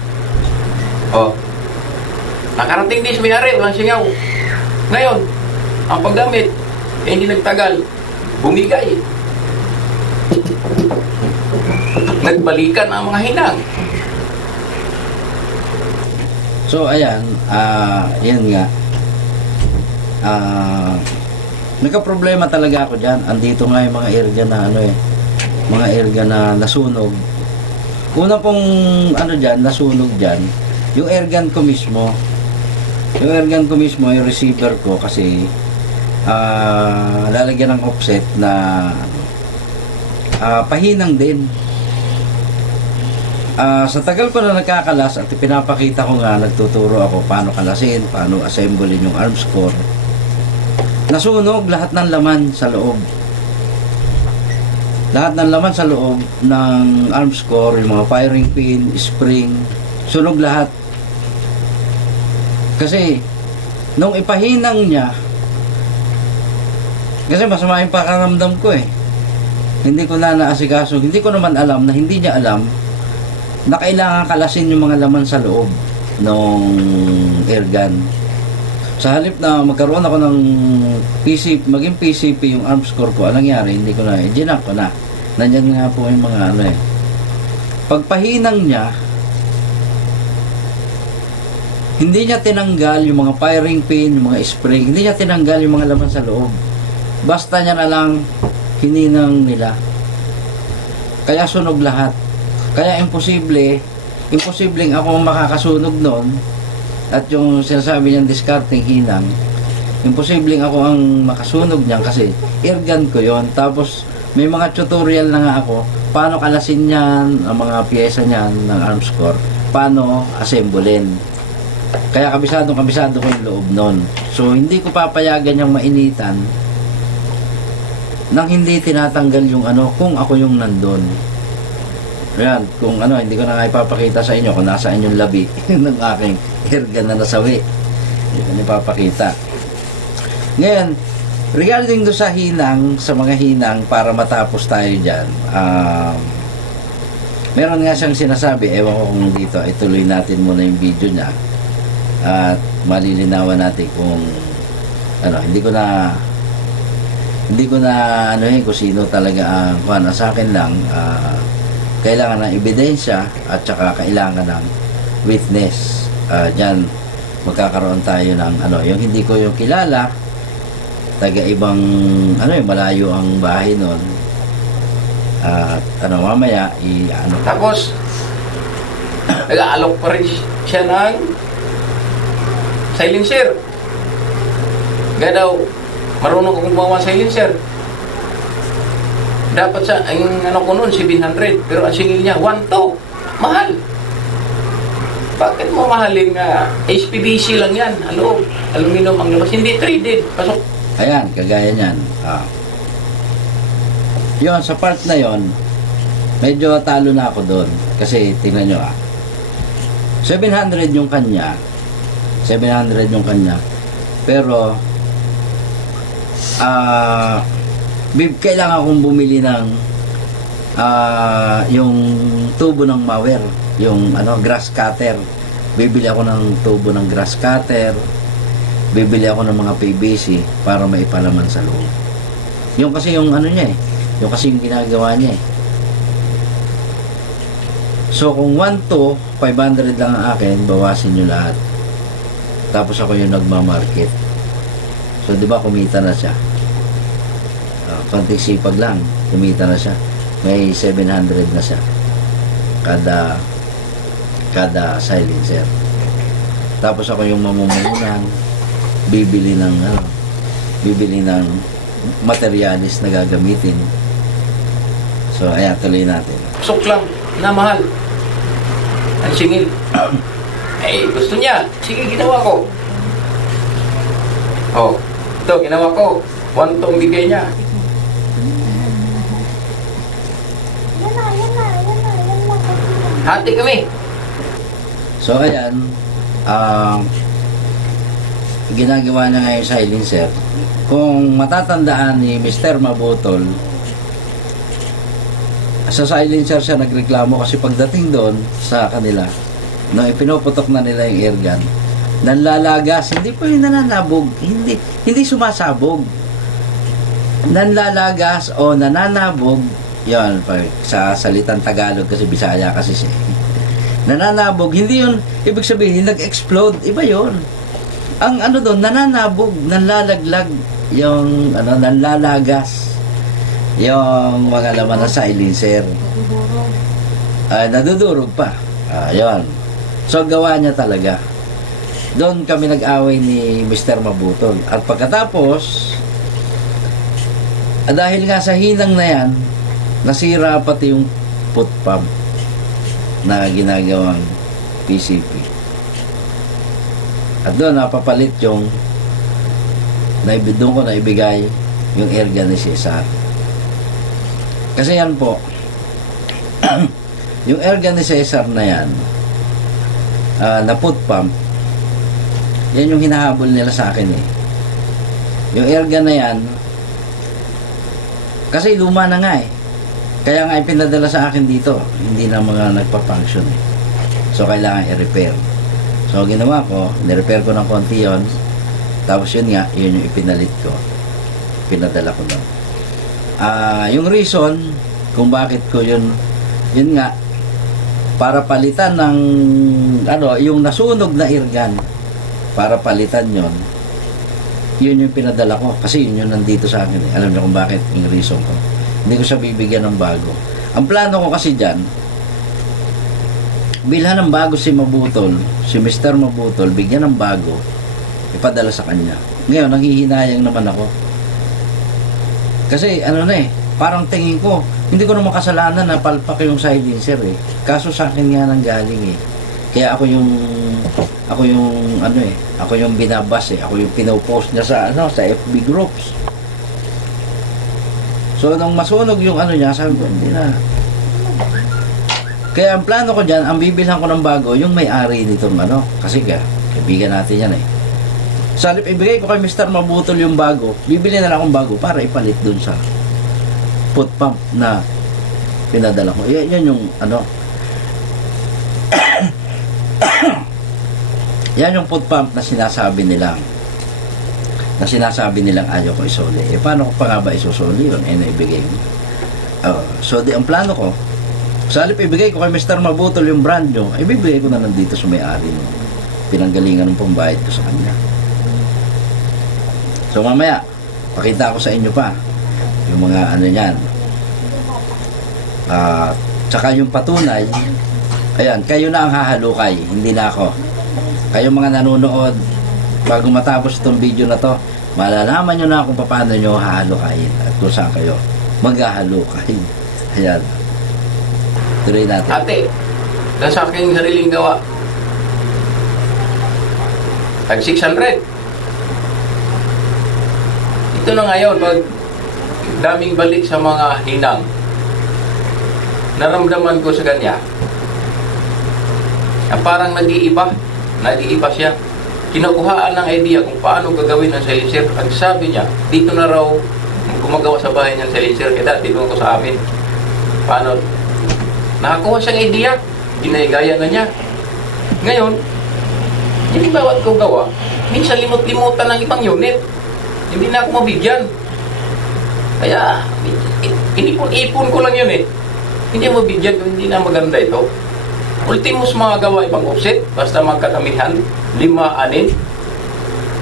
O, nakarating din sa may-ari, walang singaw. Ngayon, ang paggamit, eh, hindi nagtagal, bumigay. Nagbalikan ang mga hinang. So ayan, yan nga. Nagka-problema talaga ako diyan. Andito nga yung mga erga na ano eh, mga erga na nasunog. Una pong ano diyan, nasunog diyan, yung ergan ko mismo. Yung ergan ko mismo, yung receiver ko kasi lalagyan ng offset na pahinang din. Sa tagal ko na nagkakalas at pinapakita ko nga, nagtuturo ako paano kalasin, paano assemblein yung arms core. Nasunog lahat ng laman sa loob. Lahat ng laman sa loob ng arms core, yung mga firing pin, spring, sunog lahat. Kasi, nung ipahinang niya, kasi masama yung pakaramdam ko eh. Hindi ko na naasikaso, hindi ko naman alam na hindi niya alam na kailangan kalasin yung mga laman sa loob ng airgun. Sa halip na magkaroon ako ng maging PCP yung arms core ko, anong nangyari? Hindi ko na, ginak ko na. Nandyan nga po yung mga ano eh. Pagpahinang niya, hindi niya tinanggal yung mga firing pin, yung mga spring, hindi niya tinanggal yung mga laman sa loob. Basta niya na lang hininang nila. Kaya sunog lahat. Kaya imposibleng ako makakasunog noon at yung sinasabi niyang discarding hinang, imposibleng ako ang makasunog niyan kasi airgun ko yon. Tapos may mga tutorial na nga ako paano kalasin niyan, ang mga pyesa niyan ng arms core, paano assemblein. Kaya kabisado ko yung loob noon. So hindi ko papayagan yung mainitan nang hindi tinatanggal yung ano kung ako yung nandun. Ayan, kung ano, hindi ko na nga ipapakita sa inyo kung nasa inyong labi ng aking airgun na nasawi. Hindi ko na ipapakita. Ngayon, regarding do sa hinang, sa mga hinang, para matapos tayo dyan, meron nga siyang sinasabi, ewan ko kung dito, ituloy natin muna yung video niya at malilinawan natin kung ano, hindi ko na ano kung sino talaga ang sa akin lang, kailangan ng ebidensya at saka kailangan ng witness. Diyan magkakaroon tayo ng ano, yung hindi ko yung kilala, taga ibang ano, malayo ang bahay noon. At ano, mamaya ano. Tapos, nag-aalok pa rin siya ng silencer. Kaya daw, marunong kong gumawa ng silencer. Dapat sa, ang ano ko noon, 700. Pero ang singil niya, 1.2. Mahal. Bakit mo mahalin nga? HPVC lang yan. Ano? Aluminum ang labas. Hindi traded. Pasok. Ayan, kagaya niyan. Yon, sa part na yon, medyo talo na ako doon. Kasi tingnan nyo 700 yung kanya. 700 yung kanya. Pero, kailangan kong bumili ng yung tubo ng mower, yung grass cutter. Bibili ako ng tubo ng grass cutter, bibili ako ng mga PVC para maipalaman sa loob. Yung kasi yung niya yung kasi yung ginagawa niya So kung 1 to 500 lang ang akin, bawasin nyo lahat. Tapos ako yung nagmamarket. So di ba kumita na siya? Konting sipag lang, kumita na siya. May 700 na siya kada silencer. Tapos ako yung mamumunan, bibili ng materialis na gagamitin. So ayan, tuloy natin. Sok lang, na mahal. Ang singil. Eh, gusto niya. Sige, ginawa ko. Oh, ito, ginawa ko. 1 tong bigay niya. Hati kami. So ayan, ginagawa na nga yung silencer. Kung matatandaan ni Mr. Mabutol, sa silencer siya nagreklamo kasi pagdating doon sa kanila, no, ipinoputok na nila yung airgun, nanlalagas, hindi po yung nananabog, hindi sumasabog. Nanlalagas o nananabog, yan, sa salitang Tagalog kasi Bisaya kasi siya. Nananabog, hindi yun, ibig sabihin, nag-explode, iba yun. Ang doon, nananabog, nanlalaglag, yung, nanlalagas, yung mga laman na silencer. Nadudurog pa. Yun. So, gawa niya talaga. Doon kami nag-away ni Mr. Mabutol. At pagkatapos, dahil nga sa hinang na yan, nasira pati yung foot pump na ginagawang PCP. At doon napapalit yung doon ko na ibigay yung airgun ni Cesar. Kasi yan po, yung airgun ni Cesar na yan, na foot pump, yan yung hinahabol nila sa akin eh. Yung airgun na yan, kasi luma na nga eh. Kaya nga ipinadala sa akin dito, hindi na mga nagpa-function eh. So kailangan i-repair. So ginawa ko, ni-repair ko ng konti yon. Tapos yun nga, yun yung ipinalit ko. Pinadala ko doon. Yung reason kung bakit ko yun nga, para palitan ng yung nasunog na airgun, para palitan yun yung pinadala ko kasi yun yung nandito sa akin eh. Alam niyo kung bakit yung reason ko, hindi ko siya bibigyan ng bago. Ang plano ko kasi dyan, bilhan ng bago si Mabutol, si Mr. Mabutol, bigyan ng bago, ipadala sa kanya. Ngayon nanghihinayang naman ako kasi parang tingin ko, hindi ko naman kasalanan na palpak yung silencer eh. Kaso sa akin nga nang galing eh. Kaya ako yung binabas eh. Ako yung pinopost niya sa FB groups. So nung masunog yung niya, sabi ko, hindi na. Kaya ang plano ko dyan, ang bibilhan ko ng bago, yung may-ari nitong kasi kaibigan natin yan eh. Sa halip ibigay ko kay Mr. Mabutol yung bago, bibili na lang akong bago para ipalit dun sa foot pump na pinadala ko. Yan yung yan yung foot pump na sinasabi nilang ayaw ko isoli. Paano ko pa nga ba isusoli yun? Naibigay mo. So ang plano ko, sa halip ibigay ko kay Mr. Mabutol yung brand nyo, ibibigay ko na nandito sa may-ari mo. Pinanggalingan ng pambayad ko sa kanya. So mamaya, pakita ko sa inyo pa yung mga yan. Tsaka yung patunay, ayan, kayo na ang hahalukay, hindi na ako. Kayo mga nanonood, bago matapos itong video na to, malalaman nyo na kung paano nyo hahalukayin at kung saan kayo maghahalukay. Ayan. Tuloy natin. Ate, nasa aking sariling gawa. Tag 600. Ito na ngayon, pag daming balik sa mga hinang, naramdaman ko sa kanya, na parang nag-iiba siya. Kinukuhaan ng idea kung paano gagawin ang silencer. Ang sabi niya, dito na raw gumagawa sa bahay niya ng silencer, kaya dati doon ko sa amin. Paano? Nakakuha siyang idea, ginagaya na niya. Ngayon, hindi bawat ko gawa, minsan limot-limutan ng ibang unit. Hindi na ako mabigyan. Kaya, inipon-ipon ko lang yun eh. Hindi mo bigyan kung hindi na maganda ito. Ultimos mga gawa ibang offset, basta magkakamihan, 5, 6.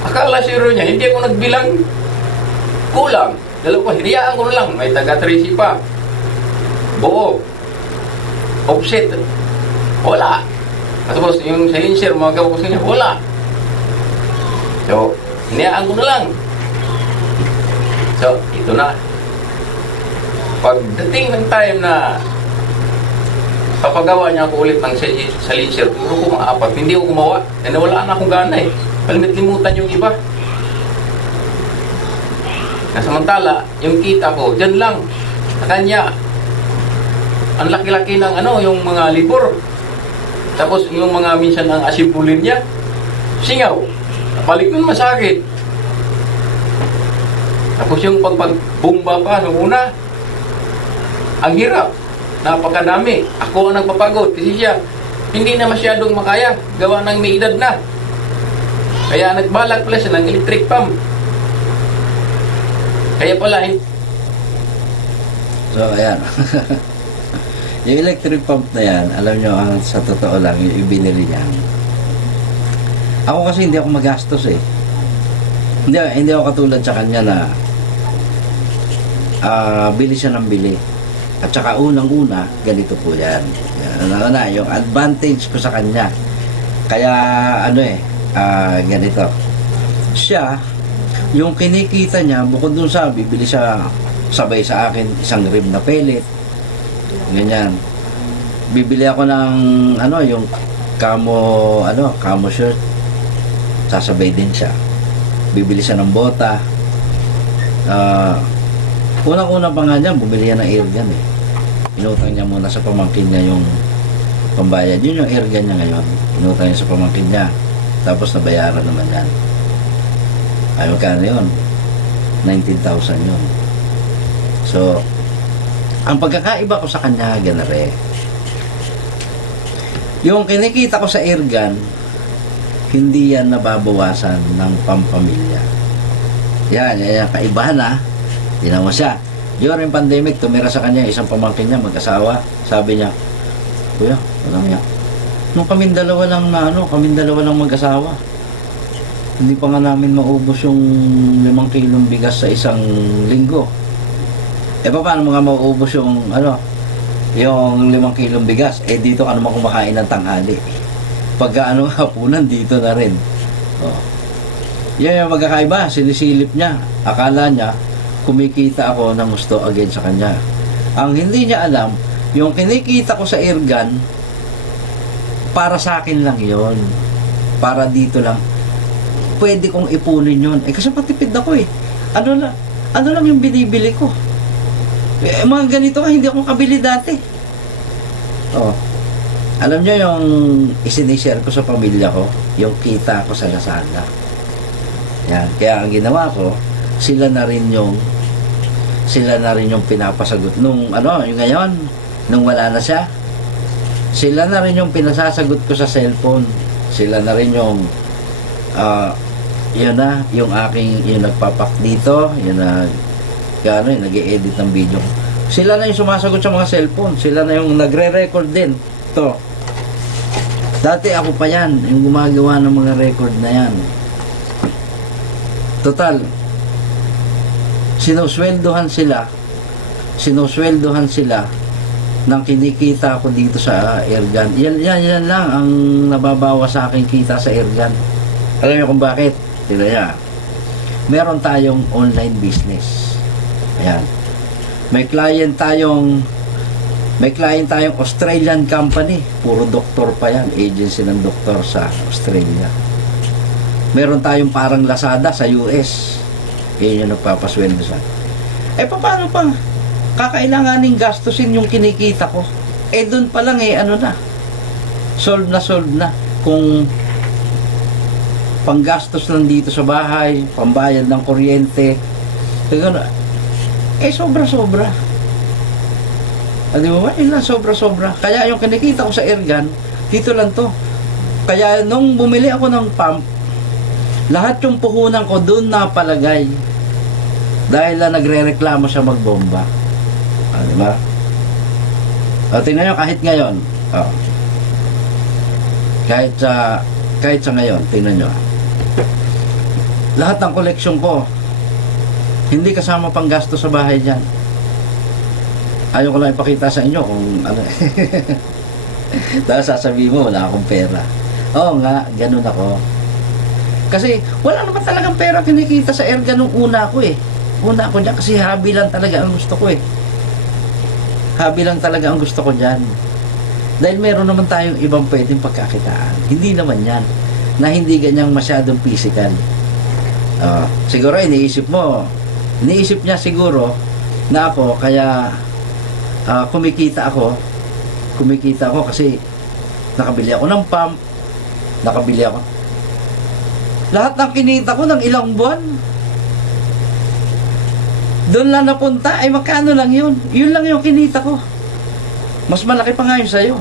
Akala zero niya, hindi ako nagbilang. Kulang. Dalawa, hinayaan ko na lang. May taga-3C pa. Buo. Offset. Wala. Tapos yung silencer, mga gawa ko sa niya, wala. So, hinayaan ko na lang. So, ito na. Pagdating ng time na papagawa niya ako ulit ng silencer, puro ko mga 4, hindi ko gumawa. Eh, nawala na akong gana eh. Palimit-limutan yung iba. Samantala, yung kita ko, dyan lang. Sa kanya, ang laki-laki ng yung mga libor. Tapos yung mga minsan ang asimpulin niya, singaw. Balik nun masakit. Tapos yung pagbumba pa nung una, ang hirap. Napakadami. Ako ang nagpapagod kasi siya hindi na masyadong makaya. Gawa ng may edad na. Kaya nagbalak pala siya ng electric pump. Kaya pala So, ayan. Yung electric pump na yan, alam nyo, sa totoo lang, yung ibinili niya. Ako kasi hindi ako magastos eh. Hindi ako katulad sa kanya na bili siya ng bili. At saka unang-una, ganito po yan. Yung advantage ko sa kanya. Kaya, ganito. Siya, yung kinikita niya, bukod dun sa bibili siya sabay sa akin, isang rib na pellet. Ganyan. Bibili ako ng, yung camo shirt. Sasabay din siya. Bibili siya ng bota. Unang-una pa nga niya, bumili yan ng airgun eh. Inutang niya muna sa pamangkin niya yung pambayad. Yun yung airgun niya ngayon. Inutang niya sa pamangkin niya. Tapos nabayaran naman yan. Ay, magkano yun? 19,000 yun. So, ang pagkakaiba ko sa kanya, ganare. Yung kinikita ko sa airgun, hindi yan nababawasan ng pampamilya. Yan, kaibahan na. Tinawa siya. During pandemic, tumira sa kanya isang pamangkin niya, mag-asawa. Sabi niya, Kuya, alam niya, nung kaming dalawa lang mag-asawa. Hindi pa nga namin maubos yung 5 kilong bigas sa isang linggo. Eh, paano mga mauubos yung 5 kilong bigas? Eh, dito ka naman kumakain ng tanghali. Pagka hapunan, dito na rin. Oh. Yan yung magkakaiba, sinisilip niya. Akala niya, kumikita ako ng gusto again sa kanya. Ang hindi niya alam, yung kinikita ko sa airgun, para sa akin lang yon. Para dito lang. Pwede kong ipunin yun. Eh, kasi patipid ako eh. Ano lang yung binibili ko. Eh, mga ganito ka, hindi ako kabili dati. Oh. Alam niyo yung isinishare ko sa pamilya ko, yung kita ko sa Lazada. Yan. Kaya ang ginawa ko, sila na rin yung pinapasagot nung yung ngayon, nung wala na siya. Sila na rin yung pinasasagot ko sa cellphone. Sila na rin yung yung nagpapak dito, nag-i-edit ng video. Sila na yung sumasagot sa mga cellphone. Sila na yung nagre-record din. To. Dati ako pa yan, yung gumagawa ng mga record na yan. Total, sinusweldohan sila ng kinikita ko dito sa airgun. Yan lang ang nababawa sa akin kita sa airgun. Alam niyo kung bakit? Tignan niya. Meron tayong online business. Ayan. May client tayong Australian company. Puro doktor pa yan. Agency ng doktor sa Australia. Meron tayong parang Lazada sa US. Yan yung nagpapasweldo sa. Eh, paano pa? Kakailanganing gastusin yung kinikita ko. Eh, doon pa lang solve na. Kung panggastos lang dito sa bahay, pambayad ng kuryente, sobra-sobra. Di ba? Yun lang, sobra-sobra. Kaya yung kinikita ko sa Airgun, dito lang to. Kaya nung bumili ako ng pump, lahat yung puhunan ko doon napalagay. Dahil lang nagre-reklamo siya magbomba. Di ba? Tingnan nyo, kahit ngayon, kahit sa ngayon, tingnan nyo, lahat ng koleksyon ko, hindi kasama pang gasto sa bahay dyan. Ayaw ko lang ipakita sa inyo kung ano. Dahil sasabihin mo, wala akong pera. Oo nga, ganun ako. Kasi wala naman talagang pera kinikita sa Airgun nung una ko eh. Una ko dyan kasi hobby lang talaga ang gusto ko eh. Hobby lang talaga ang gusto ko dyan. Dahil meron naman tayong ibang pwedeng pagkakitaan. Hindi naman yan. Na hindi ganyang masyadong physical. Siguro iniisip niya siguro na ako kaya kumikita ako kasi nakabili ako ng pump, nakabili ako lahat ng kinita ko ng ilang buwan doon lang napunta, ay magkano lang yun lang yung kinita ko, mas malaki pa nga yun sa'yo.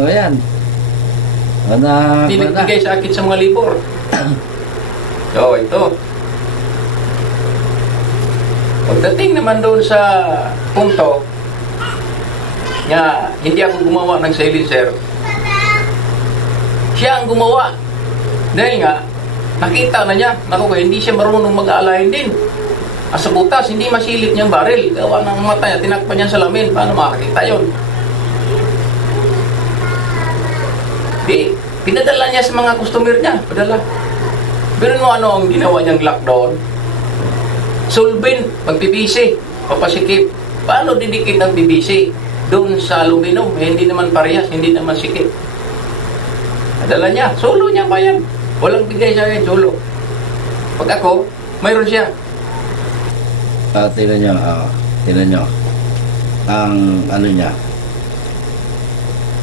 Ayan. Hindi nagbigay sa akin sa mga libor. So, ito. Pagdating naman doon sa punto nga hindi ako gumawa ng silencer, siya ang gumawa. Dahil nga, nakita na niya, hindi siya marunong mag-aalayin din. Sa butas, hindi masilip niyang baril. Gawa ng mata niya, tinakpan niya sa salamin. Paano makakita yun? Pinadala niya sa mga customer niya. Padala. Pero ano ang ginawa niyang lockdown? Solvent, mag-PVC, papasikip. Paano didikit ang PVC? Doon sa aluminum, hindi naman parehas, hindi naman sikip. Padala niya, solo niya pa yan. Walang bigay sa akin, solo. Pag ako, mayroon siya. Tingnan nyo. Ang ano niya.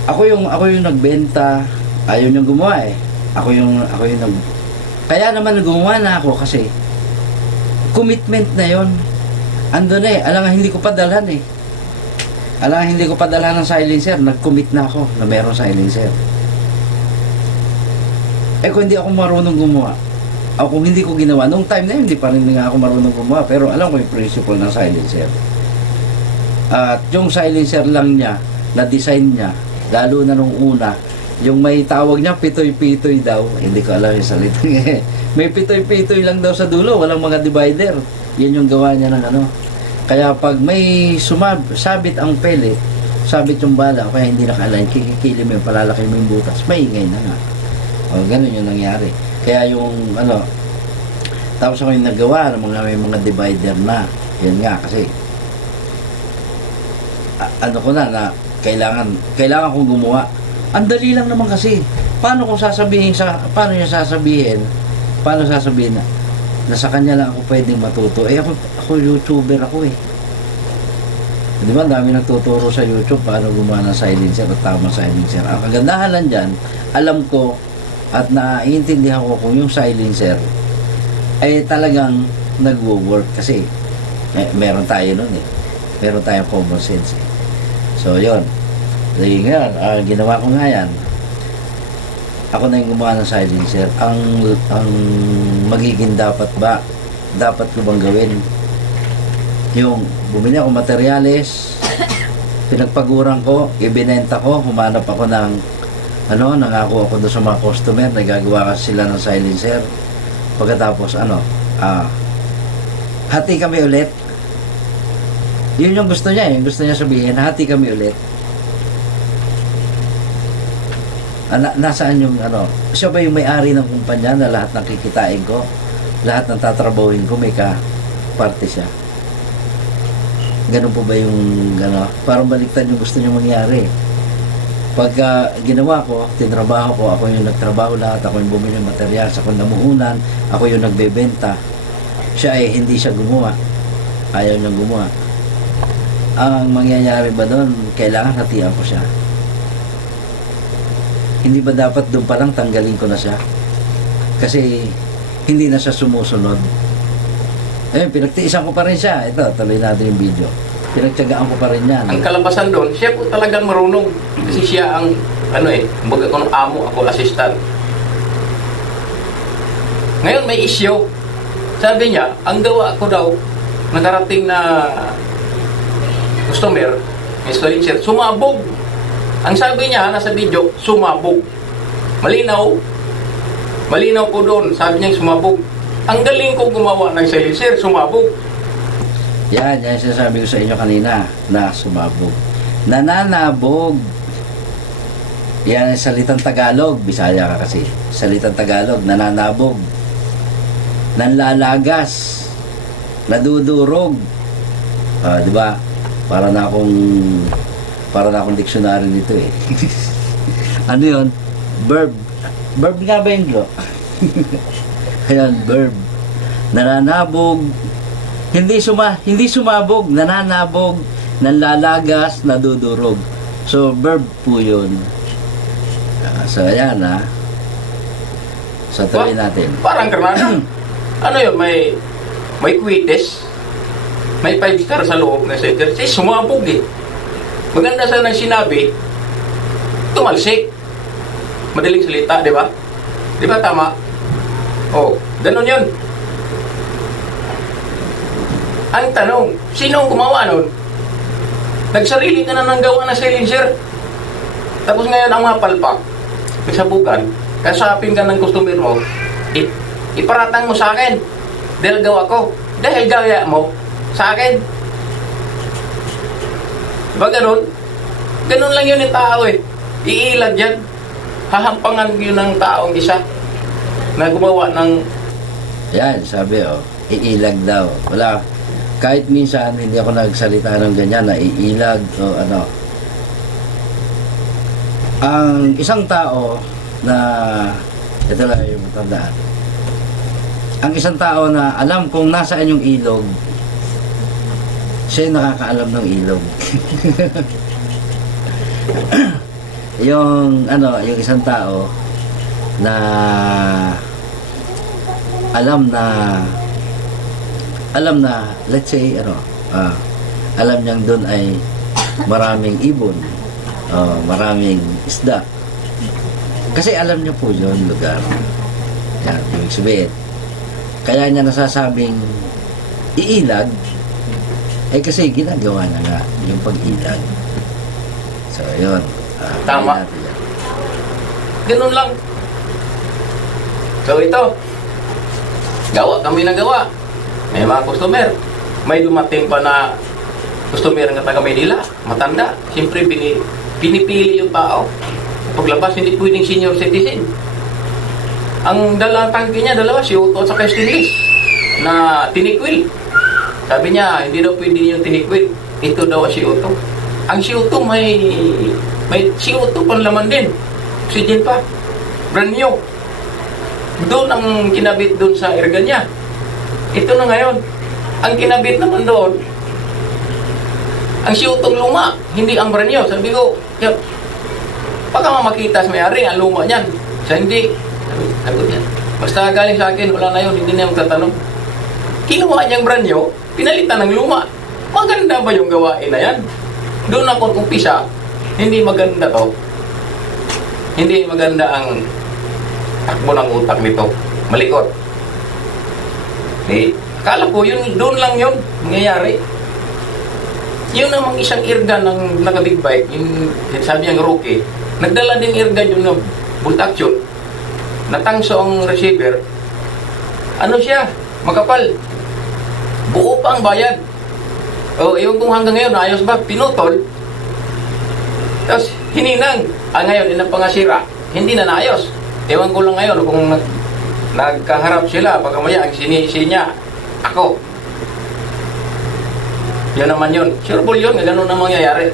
Ako yung nagbenta, ayaw niyang gumawa eh. Ako yung kaya naman gumawa na ako kasi commitment na yon. Ando na eh, alam nga hindi ko padalhan eh. Alam nga hindi ko padalhan ng silencer, nag-commit na ako na meron silencer. Kung hindi ako marunong gumawa, kung hindi ko ginawa, nung time na yun, hindi pa rin nga ako marunong gumawa, pero alam ko yung principle ng silencer. At yung silencer lang niya, na design niya, lalo na nung una, yung may tawag niya, pitoy-pitoy daw, hindi ko alam yung salita. May pitoy-pitoy lang daw sa dulo, walang mga divider. Yan yung gawa niya ng ano. Kaya pag may sabit ang pellet, sabit yung bala, kaya hindi naka-align, kikikilim yung palalaki mo yung butas, maingay na nga. Ganun yung nangyari. Kaya yung tapos ako yung nagawa ng may mga divider na. Yan nga kasi ko na kailangan kong gumawa. Ang dali lang naman kasi. Paano niya sasabihin na sa kanya lang ako pwedeng matuto. Ako YouTuber ako eh. Di ba, dami nagtuturo sa YouTube paano gumawa ng silencer at tamang silencer. Ang kagandahan lang dyan, alam ko at naiintindihan ko kung yung silencer ay talagang nagwo-work kasi meron tayo nun eh. Meron tayong common sense eh. So, yun. Sige nga, ginawa ko nga yan. Ako na yung gumawa ng silencer. Ang magiging dapat ko bang gawin? Yung bumili ako materyales, pinagpaguran ko, ibinenta ko, humanap ako ng nangako ako doon sa mga customer, nagagawa kasi sila ng silencer. Pagkatapos, hati kami ulit. Yun yung gusto niya, yung gusto niya sabihin, hati kami ulit. Nasaan yung siya ba yung may-ari ng kumpanya na lahat ng kikitain ko, lahat ng tatrabahuin ko, may ka-parte siya. Ganun po ba yung parang baliktad yung gusto niya mangyari. Pagka ginawa ko, tinrabaho ko, ako yung nagtrabaho lahat, ako yung bumili ng materials, ako yung namuhunan, ako yung nagbebenta. Siya hindi siya gumawa. Ayaw niyang gumawa. ang mangyayari ba doon, kailangan hatian ko siya. Hindi ba dapat doon pa lang tanggalin ko na siya? Kasi hindi na siya sumusunod. Ayun, pinagtiisan ko pa rin siya. Ito, tuloy natin yung video. Pinagtyagaan ko pa rin yan. Ang kalabasan doon, siya po talagang marunong. Kasi siya ang, kumbaga ko ng amo, ako assistant. Ngayon may issue. Sabi niya, ang gawa ko daw, nakarating na customer, may silencer, sumabog. Ang sabi niya, nasa video, sumabog. Malinaw. Malinaw po doon, sabi niya sumabog. Ang galing ko gumawa ng silencer, sumabog. Yan yung sinasabi ko sa inyo kanina na sumabog. Nananabog. Yan ang salitang Tagalog. Bisaya ka kasi. Salitang Tagalog, nananabog. Nanlalagas. Nadudurog. Di ba? Para na akong dictionary nito eh. Ano yun? Verb. Verb nga ba yun, bro? Ayan, verb. Nananabog. Hindi sumabog, nananabog, nanlalagas, nadudurog. So, verb po yun. So, ayan So, tuloy natin. Parang karnano. Ano yun, may quites. May 5 star sa loob na center. Kasi sumabog eh. Maganda sana sinabi, tumalsik. Madaling salita, di ba? Di ba tama? Oh, ganun yun. Ang tanong, sino ang gumawa nun? Nagsarili ka na ng gawa na silencer. Tapos ngayon ang mapalpak, nagsabugan, kasapin ka ng customer mo, iparatang mo sa akin. Dahil gawa ko. Dahil gaya mo sa akin. Diba ganun? Ganun lang yun yung tao eh. Iilag yan. Hahampangan yun ng taong isa na gumawa ng... Yan, sabi iilag daw. Wala. Kahit minsan, hindi ako nagsalita ng ganyan na iilag o ano. Ang isang tao na, ito lang yung tandaan. Ang isang tao na alam kung nasaan yung ilog, siya yung nakakaalam ng ilog. yung isang tao na alam na let's say alam niyang doon ay maraming ibon, maraming isda, kasi alam niya po yun lugar. Yan, ibig sabihin, kaya niya nasasabing iilag kasi ginagawa na nga yung pag-ilag. So yun, Tama. Ganun lang. So ito, gawa kami na gawa. May mga customer. May dumating pa na customer ng taga Maynila, matanda. Siyempre, pinipili yung tao. Paglabas, hindi pwedeng senior citizen. Ang dalang tangke niya, dalawa, si Otto at saka stainless na tinikwil. Sabi niya, hindi daw pwede yung tinikwil. Ito daw si Otto. Ang si Otto may si Otto panlaman din. Oxygen pa. Brand new. Doon ang kinabit doon sa erga niya. Ito na ngayon. Ang kinabit naman doon, ang siyutong luma, hindi ang brand new. Sabi ko, baka makita sa may-ari ang luma niyan. Sa hindi, sagot niya. Basta galing sa akin, wala na yun, hindi na yung tatanong. Kinuha niyang brand new, pinalitan ng luma. Maganda ba yung gawain na yan? Doon ako umpisa, hindi maganda to. Hindi maganda ang takbo ng utak nito. Malikot. Akala ko yun, doon lang yun nangyayari. Yun namang isang irga ng naka-big bike, yung sabi niyang rookie, nagdala din irga yung na bolt action, natangso ang receiver. Ano siya? Makapal. Buo pa ang bayad. O, ewan kung hanggang ngayon, ayos ba? Pinutol. Tapos, hininang. Ngayon, ilang pangasira. Hindi na naayos. Ewan ko lang ngayon kung nagkaharap sila, baka maya ang sinisi niya, ako. Yan naman yun. Sureball yun, ganun na mangyayari.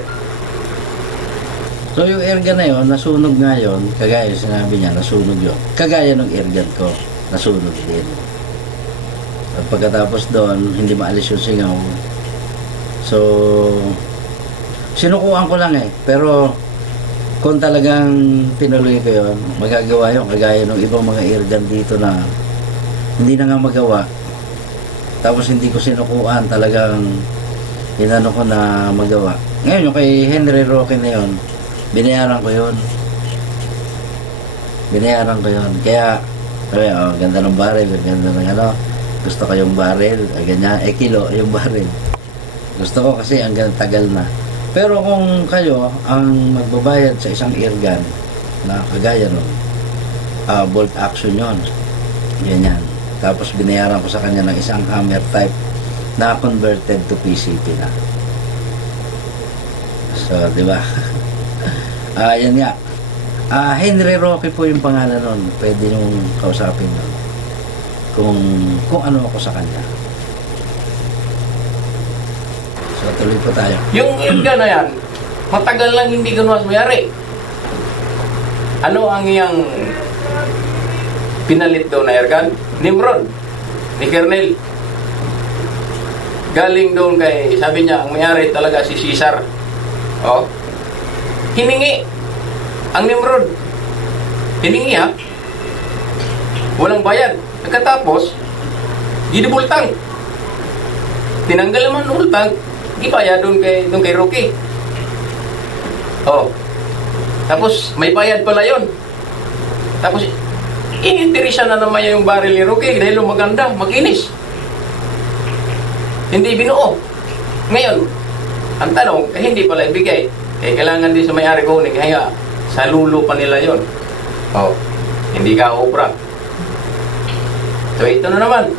So yung airgun na yun, nasunog nga yun, kagaya sinabi niya, nasunog yun. Kagaya ng airgun ko, nasunog din. At pagkatapos doon, hindi maalis yung singaw. So, sinukuan ko lang eh. Pero kung talagang tinuloy ko yun, magagawa yun. Kagaya ng ibang mga airgun dito na hindi na nga magawa. Tapos hindi ko sinukuan, talagang inano ko na magawa. Ngayon, yung kay Henry Roque na yun, binayaran ko yun. Binayaran ko yun. Kaya, sabi, oh, ganda ng barrel, ganda ng ano, gusto ko yung barrel, ganyan, kilo yung barrel. Gusto ko kasi hanggang tagal na. Pero kung kayo ang magbabayad sa isang airgun na kagaya nun, bolt action yun, ganyan. Tapos binayaran ko sa kanya ng isang hammer type na converted to PCP na. So, di ba? Yan nga. Henry Roque po yung pangalan nun. Pwede nyung kausapin nun. Kung ano ako sa kanya. So, tuloy po tayo. Yung airgun na yan, matagal lang hindi ganuwas mayari. Ano ang iyang pinalit daw na airgun? Nimrod ni Kernel. Galing doon kay, sabi niya, ang mayari talaga si Cesar. Oh. Hiningi ang Nimrod. Hiningi ha. Walang bayad. Pagkatapos, ginibultang. Tinanggal naman ng ultang, ibayad doon kay Rocky. Oh. Tapos may bayad pala yon. Tapos ininteresa na naman yung baril ni Rocky dahil maganda, makinis. Hindi binuo. Ngayon, ang tanong, hindi pala ibigay. Kailangan din sa may-ari kunin, kaya sa lulo pa nila yon. Oh, hindi ka obra. So ito na naman.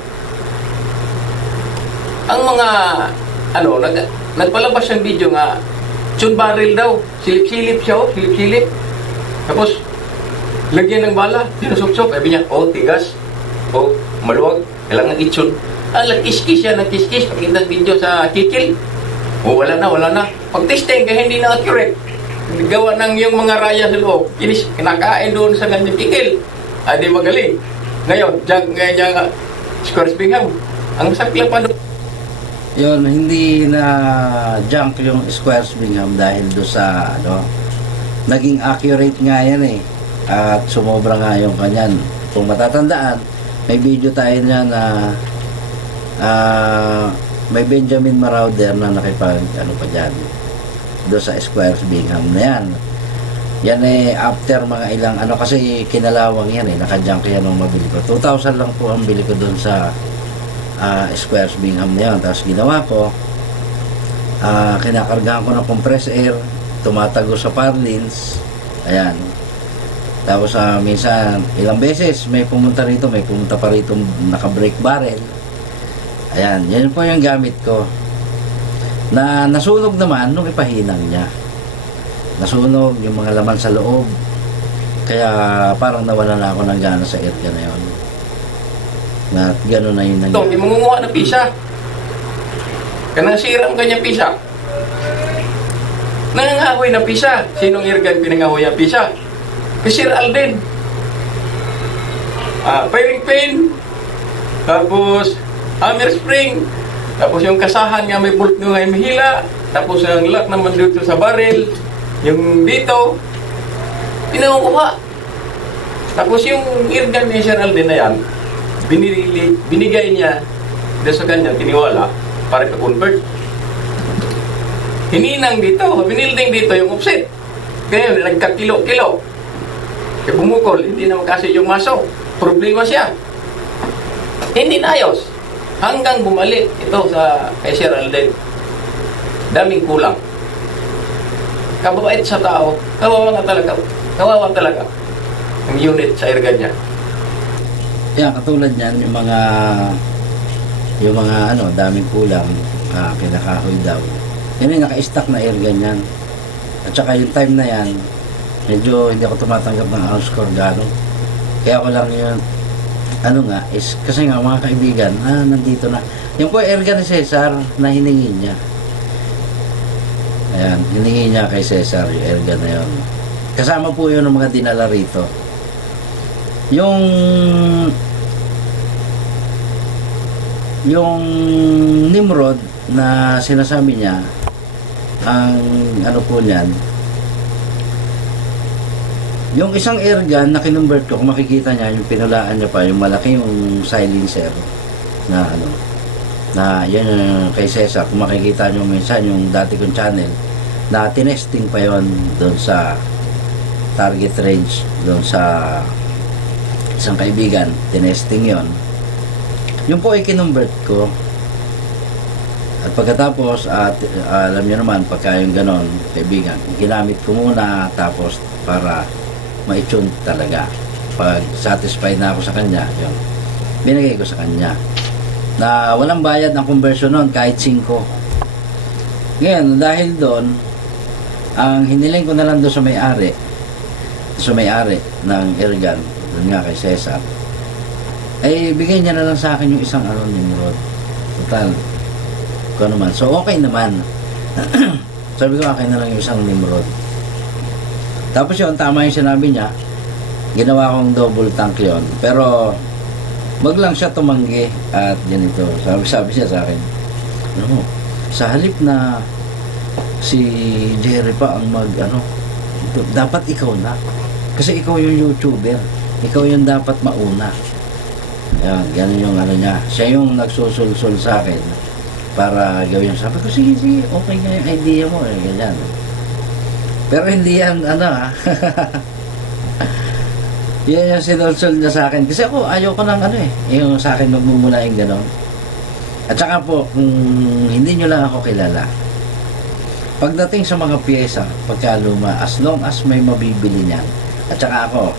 Ang mga, nagpalabas yung video nga, tune barrel daw, silip-silip siya, silip-silip. Tapos, lagyan ng bala, sinusok-sok. Sabi niya, tigas. Maluwag. Kailangan itsun. Nagkiskis yan, nagkiskis. Pakita video sa kikil. Wala na. Pag-testing, kaya hindi na accurate. Gawa ng yung mga raya sa loob. Kinakain doon sa ganyang kikil. Di magaling. Ngayon, dyan, Squares Bingham. Ang sakla pa doon. Yun, hindi na junk yung Squares Bingham dahil do sa, naging accurate nga yan eh. At sumobra nga yung kanyan. Kung matatandaan, may video tayo niya na may Benjamin Marauder na nakipag pa dyan doon sa Squares Bingham na yan. Yan eh after mga ilang kasi kinalawang yan eh, naka-junk yan nung mabili ko. 2,000 lang po ang bili ko doon sa Squares Bingham na yan. Tapos ginawa ko, kinakargahan ko ng compressed air, tumatago sa purlins, ayan. Tapos minsan, ilang beses may pumunta pa rito naka-brake barrel. Ayan, yan po yung gamit ko. Na nasunog naman nung ipahinang niya. Nasunog yung mga laman sa loob. Kaya parang nawala na ako ng gana sa airgun na yun. Na gano'n na yun. Ito, hindi mangunguha ng pisa. Kanang sira ang kanyang pisa. Nangangahoy ng pisa. Sinong airgun pinangahoy ang pisa? Kasi Sir Alden. Firing pin. Tapos hammer spring. Tapos yung kasahan nga may bolt nga may hila. Tapos ang lock naman dito sa barrel. Yung dito. Pinangukuha. Tapos yung airgun ni Sir Alden na yan, binigay niya doon sa kanya, tiniwala, para i-convert. Hininang dito, binilding dito yung offset. Kaya nagkakilo-kilo. Kaya bumukol, hindi na magkasya yung maso. Problema siya. Hindi na ayos. Hanggang bumalik ito sa kay Sir Alden. Daming kulang. Kababait sa tao, kawawa talaga ang unit sa airgun niya. Yan, katulad niyan, yung mga daming kulang, kinakahoy daw. Yan yung naka-stack na airgun yan. At saka yung time na yan, medyo hindi ako tumatanggap ng house score gano'n. Kaya ko lang yun, is, kasi nga mga kaibigan, nandito na. Yung po airgun ni Cesar, na hiningi niya. Ayan, hiningi niya kay Cesar yung airgun na yun. Kasama po yun ng mga dinala rito. Yung Nimrod na sinasabi niya, ang ano po niyan, yung isang airgun na kinonvert ko, kung makikita niya, yung pinulaan niya pa, yung malaki yung silencer na ano, na yan yung kay Cesar, kung makikita niyo minsan yung dati kong channel, na tinesting pa yon doon sa target range, doon sa isang kaibigan, tinesting yon. Yung po ay kinonvert ko. At pagkatapos, alam niyo naman, pagka yung ganon, kaibigan, ginamit ko muna, tapos para ma-tune talaga. Pag satisfied na ako sa kanya, yun, binigay ko sa kanya. Na walang bayad ng conversion nun, kahit 5. Ngayon, dahil doon, ang hiniling ko na lang doon sa may-ari ng airgun, doon nga kay Cesar, ay bigay niya na lang sa akin yung isang Nimrod. Total, ko naman. So, okay naman. Sabi ko, okay na lang yung isang Nimrod. Tapos yun, tama yung sinabi niya, ginawa kong double tank yon. Pero, wag lang siya tumanggi at ganito. Sabi siya sa akin, ano, sa halip na si Jerry pa ang dapat ikaw na. Kasi ikaw yung YouTuber. Ikaw yung dapat mauna. Yan, ganun yung ano niya. Siya yung nagsusulsul sa akin para gawin. Sabi ko, sige, okay nga yung idea mo. Ganyan. Pero hindi yan, yan yung sinulsul niya sa akin. Kasi ako, ayoko ng yung sa akin magmumula yung gano'n. At saka po, kung hindi nyo lang ako kilala, pagdating sa mga pyesa, pagkaluma, as long as may mabibili niyan, at saka ako,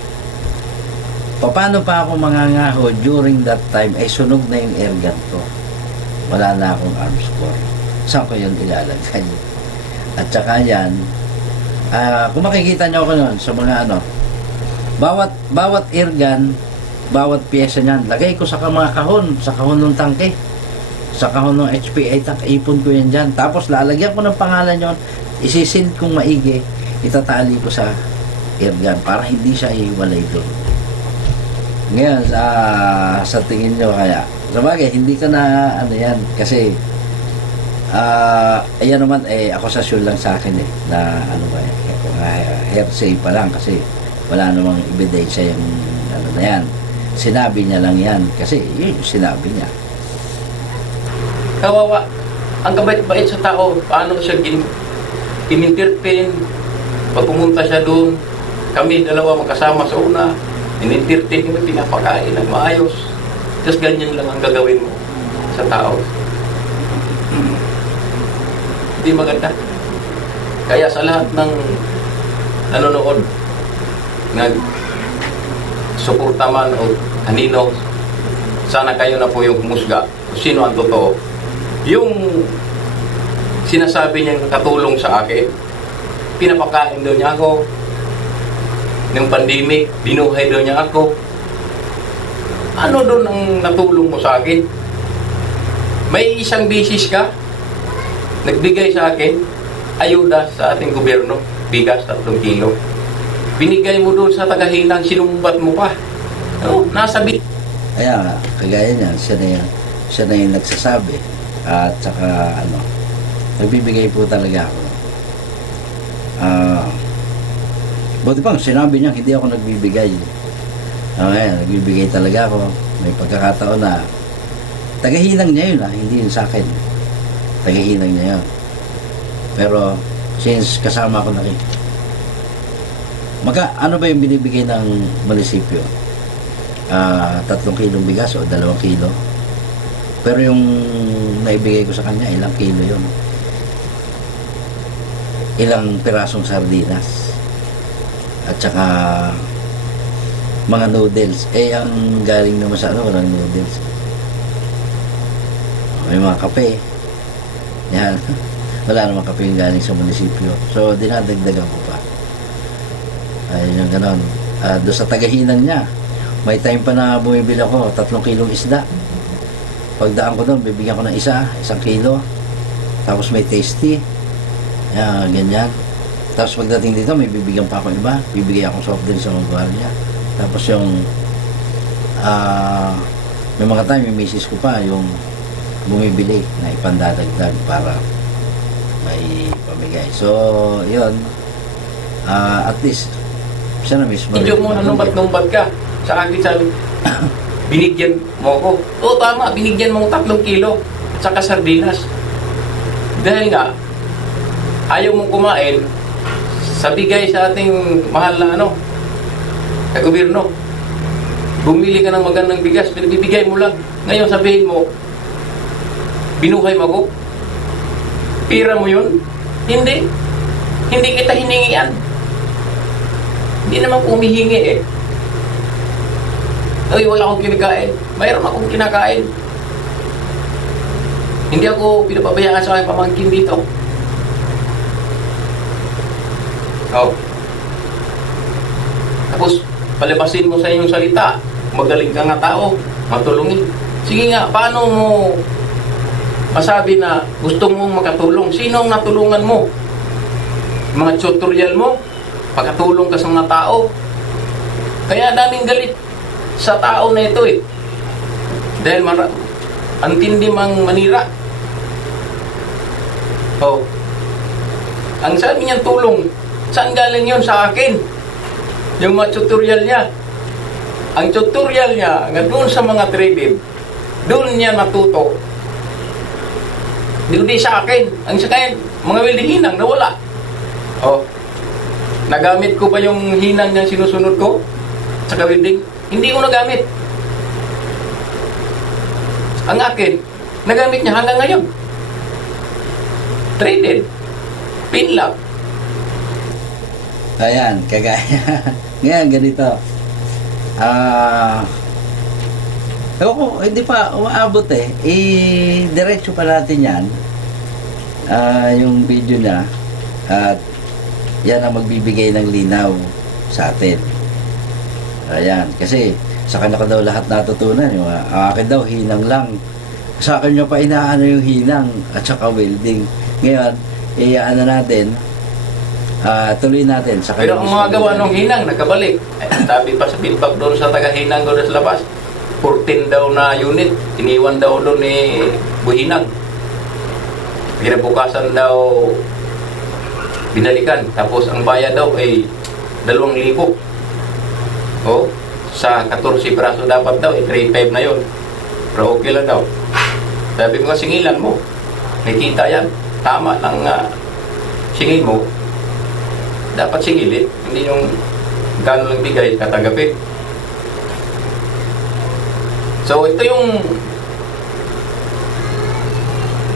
paano pa ako mangangaho during that time, ay sunog na yung airgun ko. Wala na akong arms core. Saan ko yun ilalagay? At saka yan, kung makikita nyo ako nun sa mga bawat airgun, bawat pyesa niyan, lagay ko sa mga kahon, sa kahon ng tangke, sa kahon ng HPA tank, ipon ko yan dyan. Tapos lalagyan ko ng pangalan yon, isisil kong maigi, itatali ko sa airgun para hindi siya iwalay doon. Ngayon, sa tingin nyo kaya, sabagay, hindi ka na yan, kasi ayan naman, akusasyon lang sa akin na hearsay pa lang, kasi wala namang ebidensya yung na yan. Sinabi niya lang yan, kasi yun yung sinabi niya. Kawawa. Ang kabait-bait sa tao. Paano siya inintertain? Pag pumunta siya doon, kami dalawa magkasama sa una, inintertain kami, pinapakain ng maayos. Tapos ganyan lang ang gagawin mo sa tao. Hindi maganda. Kaya sa lahat ng nanonood, suporta man o kanino, sana kayo na po yung humusga kung sino ang totoo. Yung sinasabi niyang katulong sa akin, pinapakain daw niya ako. Ng pandemic, binuhay daw niya ako. Ano doon ang natulong mo sa akin? May isang bisis ka, nagbigay sa akin, ayuda sa ating gobyerno, bigas 3 kilo. Binigay mo doon sa tagahinang, sinumbat mo pa. No, nasa Kaya nga, kagaya niyan, siya na yung nagsasabi. At saka, nagbibigay po talaga ako. Buti pang, sinabi niya, hindi ako nagbibigay. Nagbibigay talaga ako. May pagkakataon na, tagahinang niya yun, hindi yun sa akin. Tagahinang niya yun. Pero, since kasama ko na rin, ano ba yung binibigay ng munisipyo? 3 kilong bigas o 2 kilo. Pero yung naibigay ko sa kanya, ilang kilo yun. Ilang pirasong sardinas. At saka mga noodles. Ang galing naman sa walang noodles. May mga kape. Yan. Wala namang kape yung galing sa munisipyo. So, dinadagdagan ko pa. Ayun yung ganon. Doon sa tagahinan niya, may time pa na bumibili ako 3 kilong isda. Pagdaan ko doon, bibigyan ko ng 1 kilo. Tapos may tasty. Ganyan. Tapos pagdating dito, may bibigyan pa ako iba. Bibigyan akong soft drinks sa mga gwardiya. Tapos yung may mga time, yung misis ko pa yung bumibili na ipandadagdag para may pamigay. So, yun. At least, siya na mismo. Hindi mo nanumbat-numbat ka. Sa akin sabi, binigyan mo ko. Oo, tama, binigyan mo 3 kilo. At saka sardinas. Dahil nga, ayaw mong kumain sa bigay sa ating mahal na sa gobyerno. Bumili ka ng magandang bigas, pinabibigay mo lang. Ngayon sabihin mo, binuhay mo ko? Pira mo yun? Hindi. Hindi kita hiningian. Hindi naman humihingi eh. Ay, wala akong kinakain. Mayroon akong kinakain. Hindi ako pinapabayaan sa aking pamangkin dito. Oh. Tapos, palabasin mo sa iyong salita. Magaling ka nga tao. Matulungin. Sige nga, paano mo masabi na gusto mong makatulong? Sino ang natulungan mo? Mga tutorial mo? Pagkatulong ka sa mga tao? Kaya daming galit sa tao na ito eh. Dahil ang tindi mang manira. Oh. Ang sabi niyang tulong, saan galing yun? Sa akin. Yung mga tutorial niya. Ang tutorial niya, nga doon sa mga traded, doon niya natuto. Hindi sa akin. Ang sa kanya, mga welding hinang, nawala. Oh. Nagamit ko ba yung hinang niyang sinusunod ko? Sa welding? Hindi ko nagamit. Ang akin, nagamit niya hanggang ngayon. Traded. Pinlock. Ayan, kagaya. Ngayon, ganito. Ewan ko, hindi pa umaabot eh. I-diretso pa natin yan. Yung video niya. At yan ang magbibigay ng linaw sa atin. Ayan, kasi sa kanya ko daw lahat natutunan. Ang akin daw, hinang lang. Sa akin nyo pa inaano yung hinang at saka welding. Ngayon, ano natin, tuloy natin sa Pero ang mga gawa ng hinang, nakabalik. Sabi pa sa feedback doon sa taga-hinang doon sa labas, 14 daw na unit, iniwan daw doon ni Buhinang. Kinabukasan daw binalikan. Tapos ang bayad daw ay 2,000. O, sa 14 piraso dapat daw, 3,500 na yun. Pero okay lang daw. Sabi ko, singilan mo. Nakita yan. Tama lang singil mo. Dapat singilin. Hindi yung gano'n lang bigay, tatagapin. So, ito yung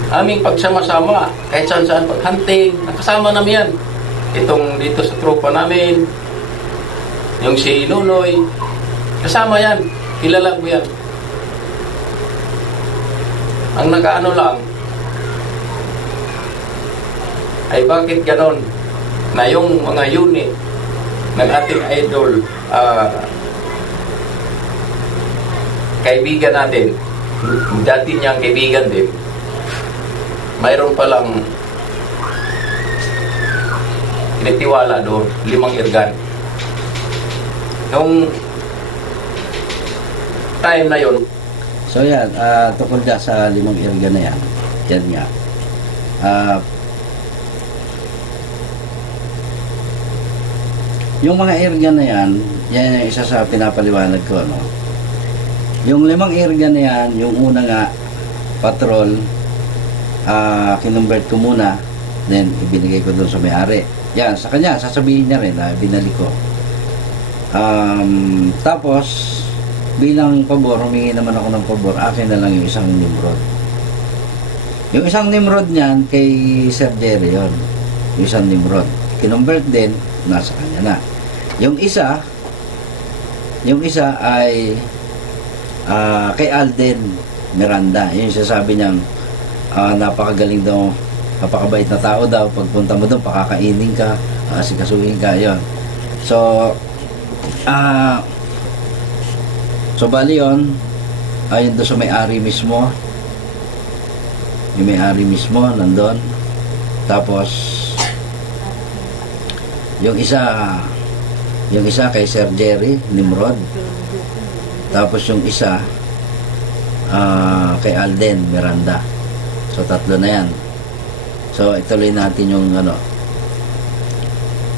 aming pagsama-sama. Kahit saan-saan paghunting. Nakasama namin yan. Itong dito sa tropa namin. Yung si Nunoy. Kasama yan. Kilala ko yan. Ang nakaano lang ay bakit ganon na yung mga unit ng ating idol kaibigan natin, dati niyang kaibigan din, mayroon palang pinagtiwala doon, 5 irgan. Nung time na yun. So yan, tukol dyan sa 5 irga na yan. Yan nga. Yung mga irga na yan, yan yung isa sa pinapaliwanag ko, no? Yung 5 irga na yan, yung una nga, patrol, kinumbert ko muna, then ibinigay ko doon sa may-ari. Yan, sa kanya, sasabihin niya rin na binalik ko. Tapos, bilang pabor, humingi naman ako ng pabor, akin na lang yung isang Nimrod. Yung isang Nimrod niyan, kay Sir Jerry yun. Yung isang Nimrod. Kinumbert din, nasa kanya na. Yung isa ay kay Alden Miranda. Yung sasabi niyang napakagaling daw, napakabait na tao daw. Pagpunta mo doon, pakakainin ka, sikasuhin ka, yun. So bali yun, ayun doon sa may-ari mismo. Yung may-ari mismo, nandun. Tapos, yung isa kay Sir Jerry, Nimrod. Tapos yung isa, kay Alden Miranda. So, 3 na yan. So, ituloy natin yung ano.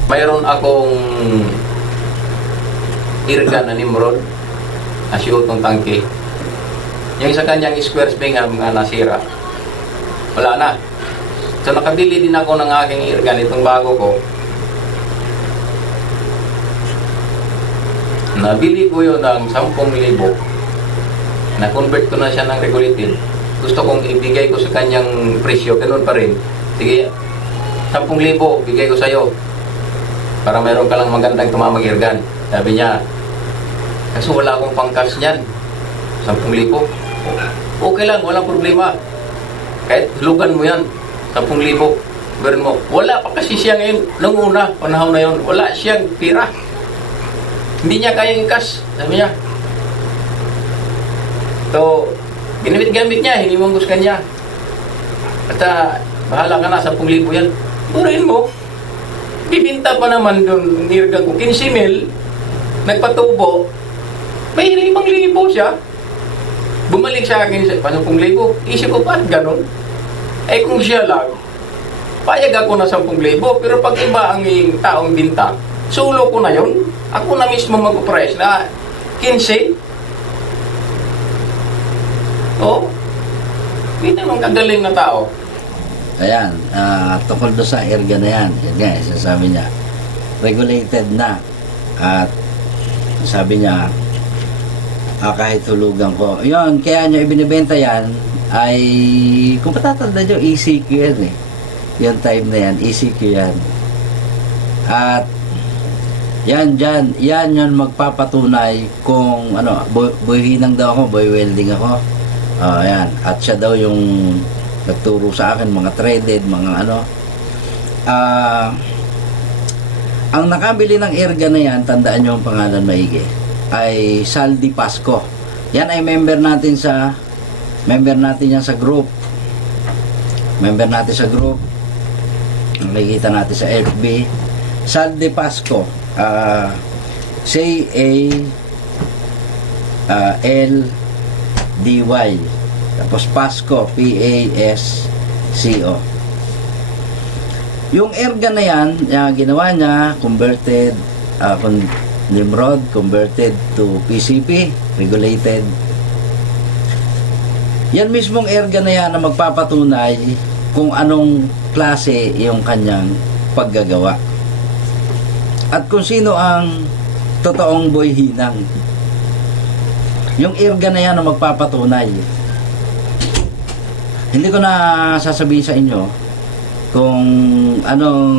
Mayroon akong irgan na Nimrod na siyutong tangke. Yung sa kanyang square spring mga nasira. Wala na. So nakabili din ako ng aking irgan itong bago ko. Nabili ko yun ng 10,000. Na-convert ko na siya ng regulated. Gusto kong ibigay ko sa kanyang presyo. Ganun pa rin. Sige, 10,000 bigay ko sa'yo. Para meron ka lang magandang tumamag irgan. Sabi niya, kasi wala akong pang-cash niyan. 10,000. Okay lang, walang problema. Kahit lugan mo yan, 10,000. Gawin mo. Wala pa kasi siya ngayon. Nung una, panahon na yun, wala siyang pira. Hindi niya kayang cash. Sabi niya. So, ginamit-gamit niya, hinimanggus ka niya. At bahala ka na, 10,000 yan. Turuin mo. Bibinta pa naman doon, nirgan ko, 15,000, nagpatubo, may 5,000 siya. Bumalik sa akin sa 10,000. Isip ko, ba't ganun? Eh kung siya lang, payag ako na 10,000, pero pag iba ang taong binta, sulo ko na yun. Ako na mismo mag-price na 15. Oo. Hindi naman kagaling na tao. Ayan, tungkol doon sa irga na yan. Yan nga, sasabi niya, regulated na. At sabi niya, kahit hulugan ko. Yun, kaya niya ibinibenta yan, ay, kung patatanda niyo, ECQ yan eh. Yung time na yan, ECQ yan. At, yan yan magpapatunay kung, ano, boy hinang daw ako, boy welding ako. Ayan, at siya daw yung nagturo sa akin, mga threaded, mga ano. Ang nakabili ng erga na yan, tandaan nyo ang pangalan maigi, ay Saldi Pasco. Yan ay member natin yan sa group. Member natin sa group. Makikita natin sa FB. Saldi Pasco. C-A-L-D-Y. Tapos Pasco, P-A-S-C-O. Yung erga na yan, ginawa niya, converted, Nimrod, converted to PCP, regulated. Yan mismong erga na yan na magpapatunay kung anong klase yung kanyang paggagawa. At kung sino ang totoong boy hinang. Yung erga na yan na magpapatunay. Hindi ko na sasabihin sa inyo kung anong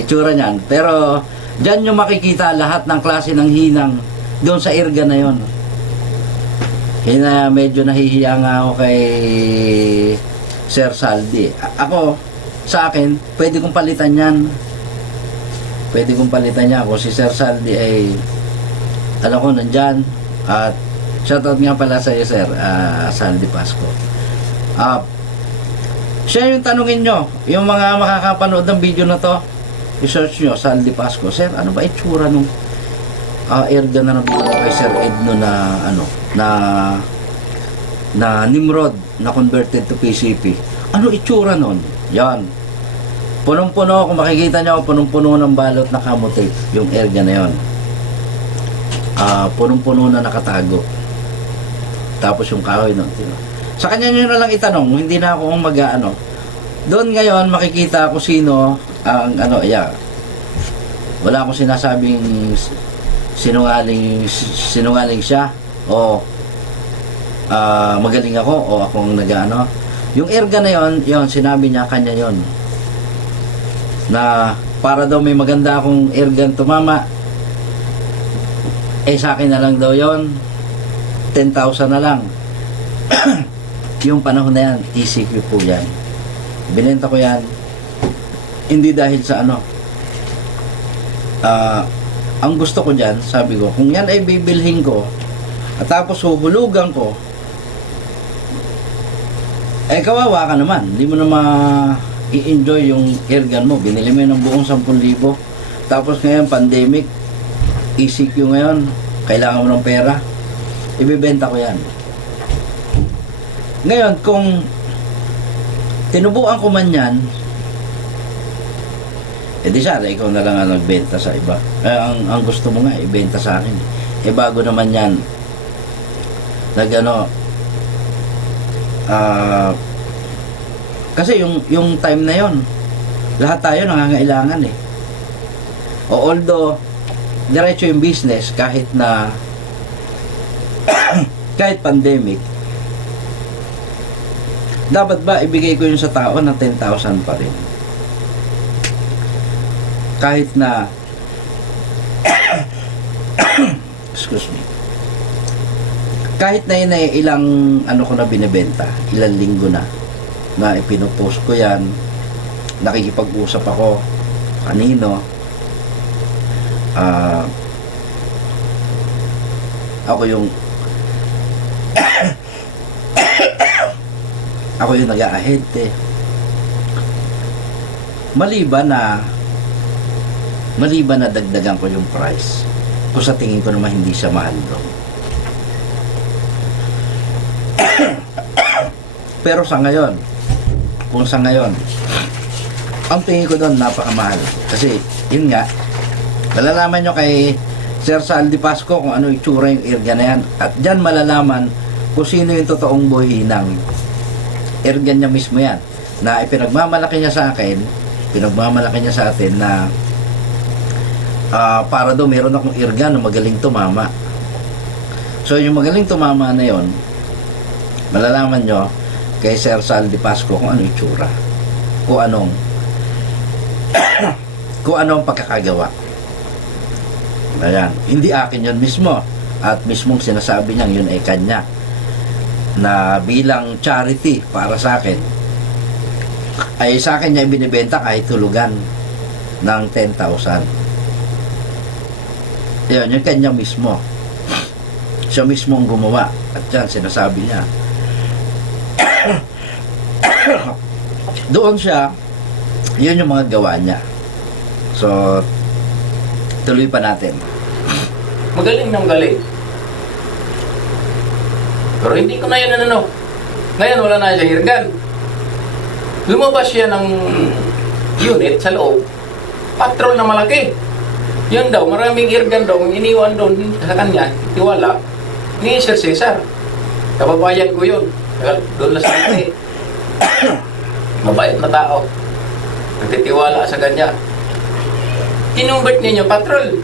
itsura niyan. Pero dyan nyo makikita lahat ng klase ng hinang doon sa erga na yon. Medyo nahihiya nga ako kay Sir Saldi. Ako, sa akin, pwede kong palitan yan. Pwede kong palitan niya. Kung si Sir Saldi ay alam ko nandyan. At shoutout nga pala sa iyo, Sir Saldi Pasco. Siya yung tanungin nyo, yung mga makakapanood ng video na to, i-search nyo, Saldi Pasco. Sir, ano ba itsura nung erga na nabili ko kay Sir Edno na ano, na Nimrod na converted to PCP? Ano itsura nun? Yan. Punong-puno, kung makikita nyo, punong-puno ng balot na kamote, yung erga na yon. Punong-puno na nakatago. Tapos yung kahoy nun. Sa kanya nyo na lang itanong, hindi na ako mag-ano. Doon ngayon, makikita ko sino ang ano, wala akong sinasabing sinungaling siya o magaling ako o ako ang nag-ano. Yung erga na yon, sinabi niya, kanya yon. Na para daw may maganda akong ergan tumama, sa akin na lang daw yon, 10,000 na lang. Yung panahon na yan, ECQ po yan. Binenta ko yan, hindi dahil sa ano. Ang gusto ko dyan, sabi ko, kung yan ay bibilhin ko, at tapos huhulugan ko, kawawa ka naman. Hindi mo na i-enjoy yung airgun mo. Binili mo ng buong 10,000. Tapos ngayon, pandemic, ECQ ngayon, kailangan mo ng pera, ibibenta ko yan. Ngayon, kung tinubuan ko man yan, Eh di sana, ikaw na lang ang nagbenta sa iba. Ang gusto mo nga, ibenta sa akin. Eh bago naman yan, kasi yung time na yon, lahat tayo nangangailangan eh. O although, diretso yung business, kahit na, kahit pandemic, dapat ba ibigay ko yun sa tao ng 10,000 pa rin? Kahit na excuse me, kahit na yun ay ilang ano ko na binibenta, ilang linggo na ipinopost ko yan, nakikipag-usap ako kanino, ako yung ako yung nag-aahente, maliban na dagdagan ko yung price kung sa tingin ko naman hindi siya mahal doon. Pero sa ngayon, ang tingin ko doon napakamahal, kasi yun nga, malalaman nyo kay Sir Saldi Pasco kung ano itsura yung irga na yan, at dyan malalaman kung sino yung totoong buhinang. Irga niya mismo yan, na ipinagmamalaki niya sa akin, pinagmamalaki niya sa atin na para daw meron akong irga na magaling tumama. So yung magaling tumama na yon, malalaman nyo kay Sir Saldi Pasco kung ano itsura, kung anong kung anong pagkakagawa. Ayan, hindi akin yun mismo, at mismong sinasabi niyang yun ay kanya, na bilang charity para sa akin, ay sa akin niya binibenta kahit tulugan ng 10,000. Yun, yung kanya mismo, siya mismo ang gumawa, at yan sinasabi niya. Doon siya, yun yung mga gawa niya. So tuloy pa natin. Magaling na magaling. Pero hindi ko na yun ngayon wala na siyang irgan. Lumabas siya ng unit sa loob, patrol na malaki. Yun daw, maraming irgan daw iniwan doon sa kanya, tiwala ni Sir Cesar. Kababayan ko yun, doon na sa kanya. Mabait na tao, nagtitiwala sa kanya. Kinumbert niya patrol.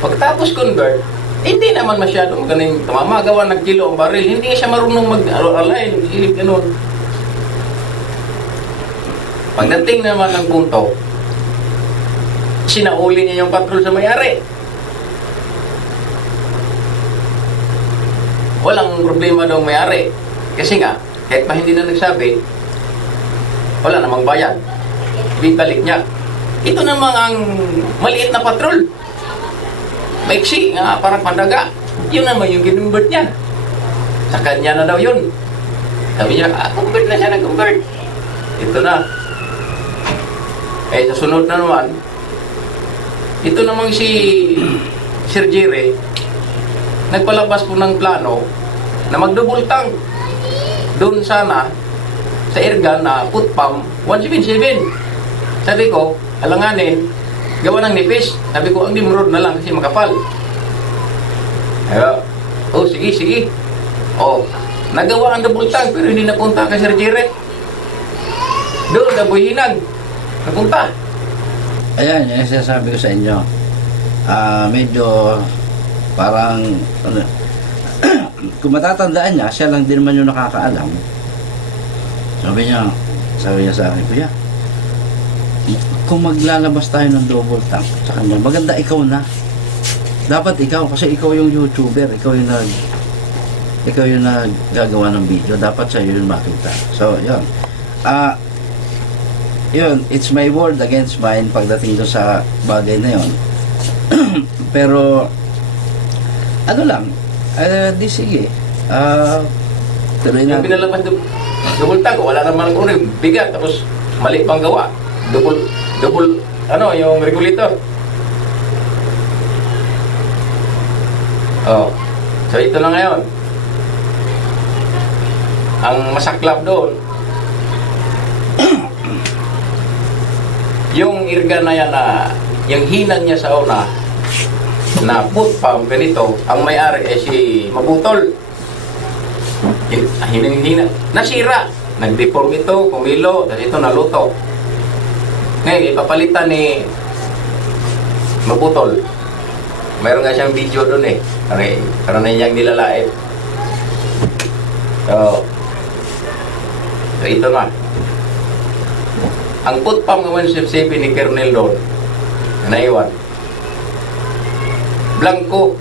Pagtapos convert, hindi naman masyadong ganing tumama, gawa ng kilo ang baril. Hindi siya marunong mag-align, hilip ganun. Pagdating naman ng punto, sinauli niya yung patrol sa may-ari. Walang problema daw may-ari. Kasi nga, kahit pa hindi na nagsabi, wala namang bayad. Ibalik niya. Ito namang ang maliit na patrol. Maiksi nga, parang pandaga. Yun naman yung kinumbert niya. Sa kanya na daw yun. Sabi niya, convert na siya, nag-convert. Ito na. Eh, sa sunod na naman, ito namang si Sir Jerry, nagpalabas po ng plano na mag-double tank doon sana sa airgun na put pump 177. Sabi ko, alanganin, gawa ng nipis. Sabi ko, ang dimrod na lang kasi makapal. Oh, sige. Oh, nagawa ang double tank pero hindi napunta kay Sir Jerry. Doon, nabuhinan. Napunta. Ayan, yung sinasabi ko sa inyo. Medyo parang kung matatandaan niya, siya lang din naman yung nakakaalam. Sabi niya sa akin, Kuya, kung maglalabas tayo ng double tank sa kanya, maganda ikaw na. Dapat ikaw, kasi ikaw yung YouTuber, ikaw yung naggagawa ng video, dapat sa'yo yun makita. So, yun. Yun, it's my word against mine pagdating doon sa bagay na yun. Pero, ano lang, di sige. Tuloy na. Yung pinalabas double tank, wala naman ang bigat, tapos mali pang gawa. Double, yung regulator. Oh, so ito na ngayon. Ang masaklap doon, irga na yan na yung hinang niya sa una na foot pump ganito, ang may-ari ay si Mabutol. Hinang nasira, nag-deform ito, kumilo, tapos ito naluto. Ngayon, ipapalitan ni Mabutol. Mayroon nga siyang video doon eh. Karena niyang nilalait. So ito na. Ang foot pump ng 177 ni Colonel doon, naiwan. Blanco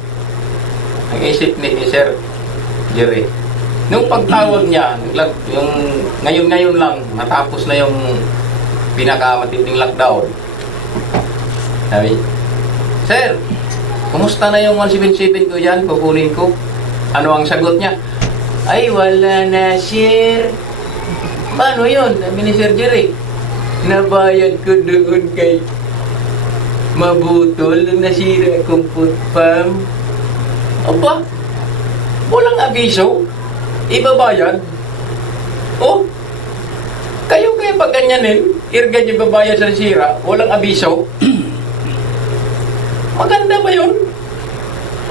ang isip ni Sir Jerry. Nung pagtawag niya, yung ngayon lang, natapos na yung pinakamatinding lockdown. Sabi, Sir, kumusta na yung 177 ko dyan? Kukunin ko. Ano ang sagot niya? Ay, wala na, Sir. Paano yun? Sabi ni Sir Jerry, nabayad ko doon kay Mabutol nung nasira kong foot pump. Aba, walang abiso. Ibabayad. Oh, kayo pag ganyanin, irga niyo babayad sa nasira, walang abiso. Maganda ba yun?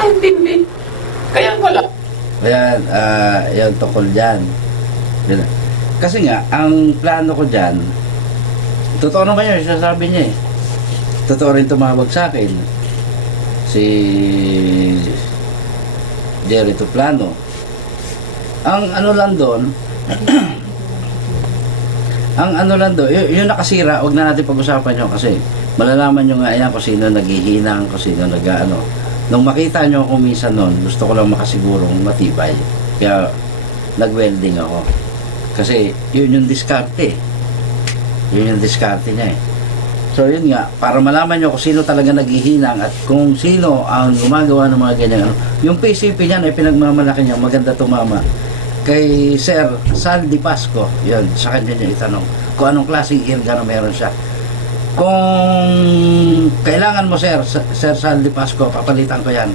Ang tindi. Kaya wala. Kaya, yung tukol dyan. Kasi nga, ang plano ko dyan, totoo naman yun, sasabi niya eh. Totoo rin tumawag sa akin. Si Jerry Tuplano. Ang ano lang doon, ang ano lang doon, yung nakasira, huwag na natin pag-usapan yun kasi malalaman nyo nga yan kung sino naghihinang, kung sino nag-ano. Nung makita nyo ako minsan noon, gusto ko lang makasigurong matibay. Kaya nag-welding ako. Kasi yun yung diskarte. Yun yung diskarte niya eh. So yun nga, para malaman nyo kung sino talaga naghihinang at kung sino ang gumagawa ng mga ganyan. Yung PCP niyan ay pinagmamalaki niya, maganda tumama. Kay Sir Sal Di Pasco, yun, sa kanya niya itanong kung anong klaseng irga na meron siya. Kung kailangan mo Sir Sal Di Pasco, papalitan ko yan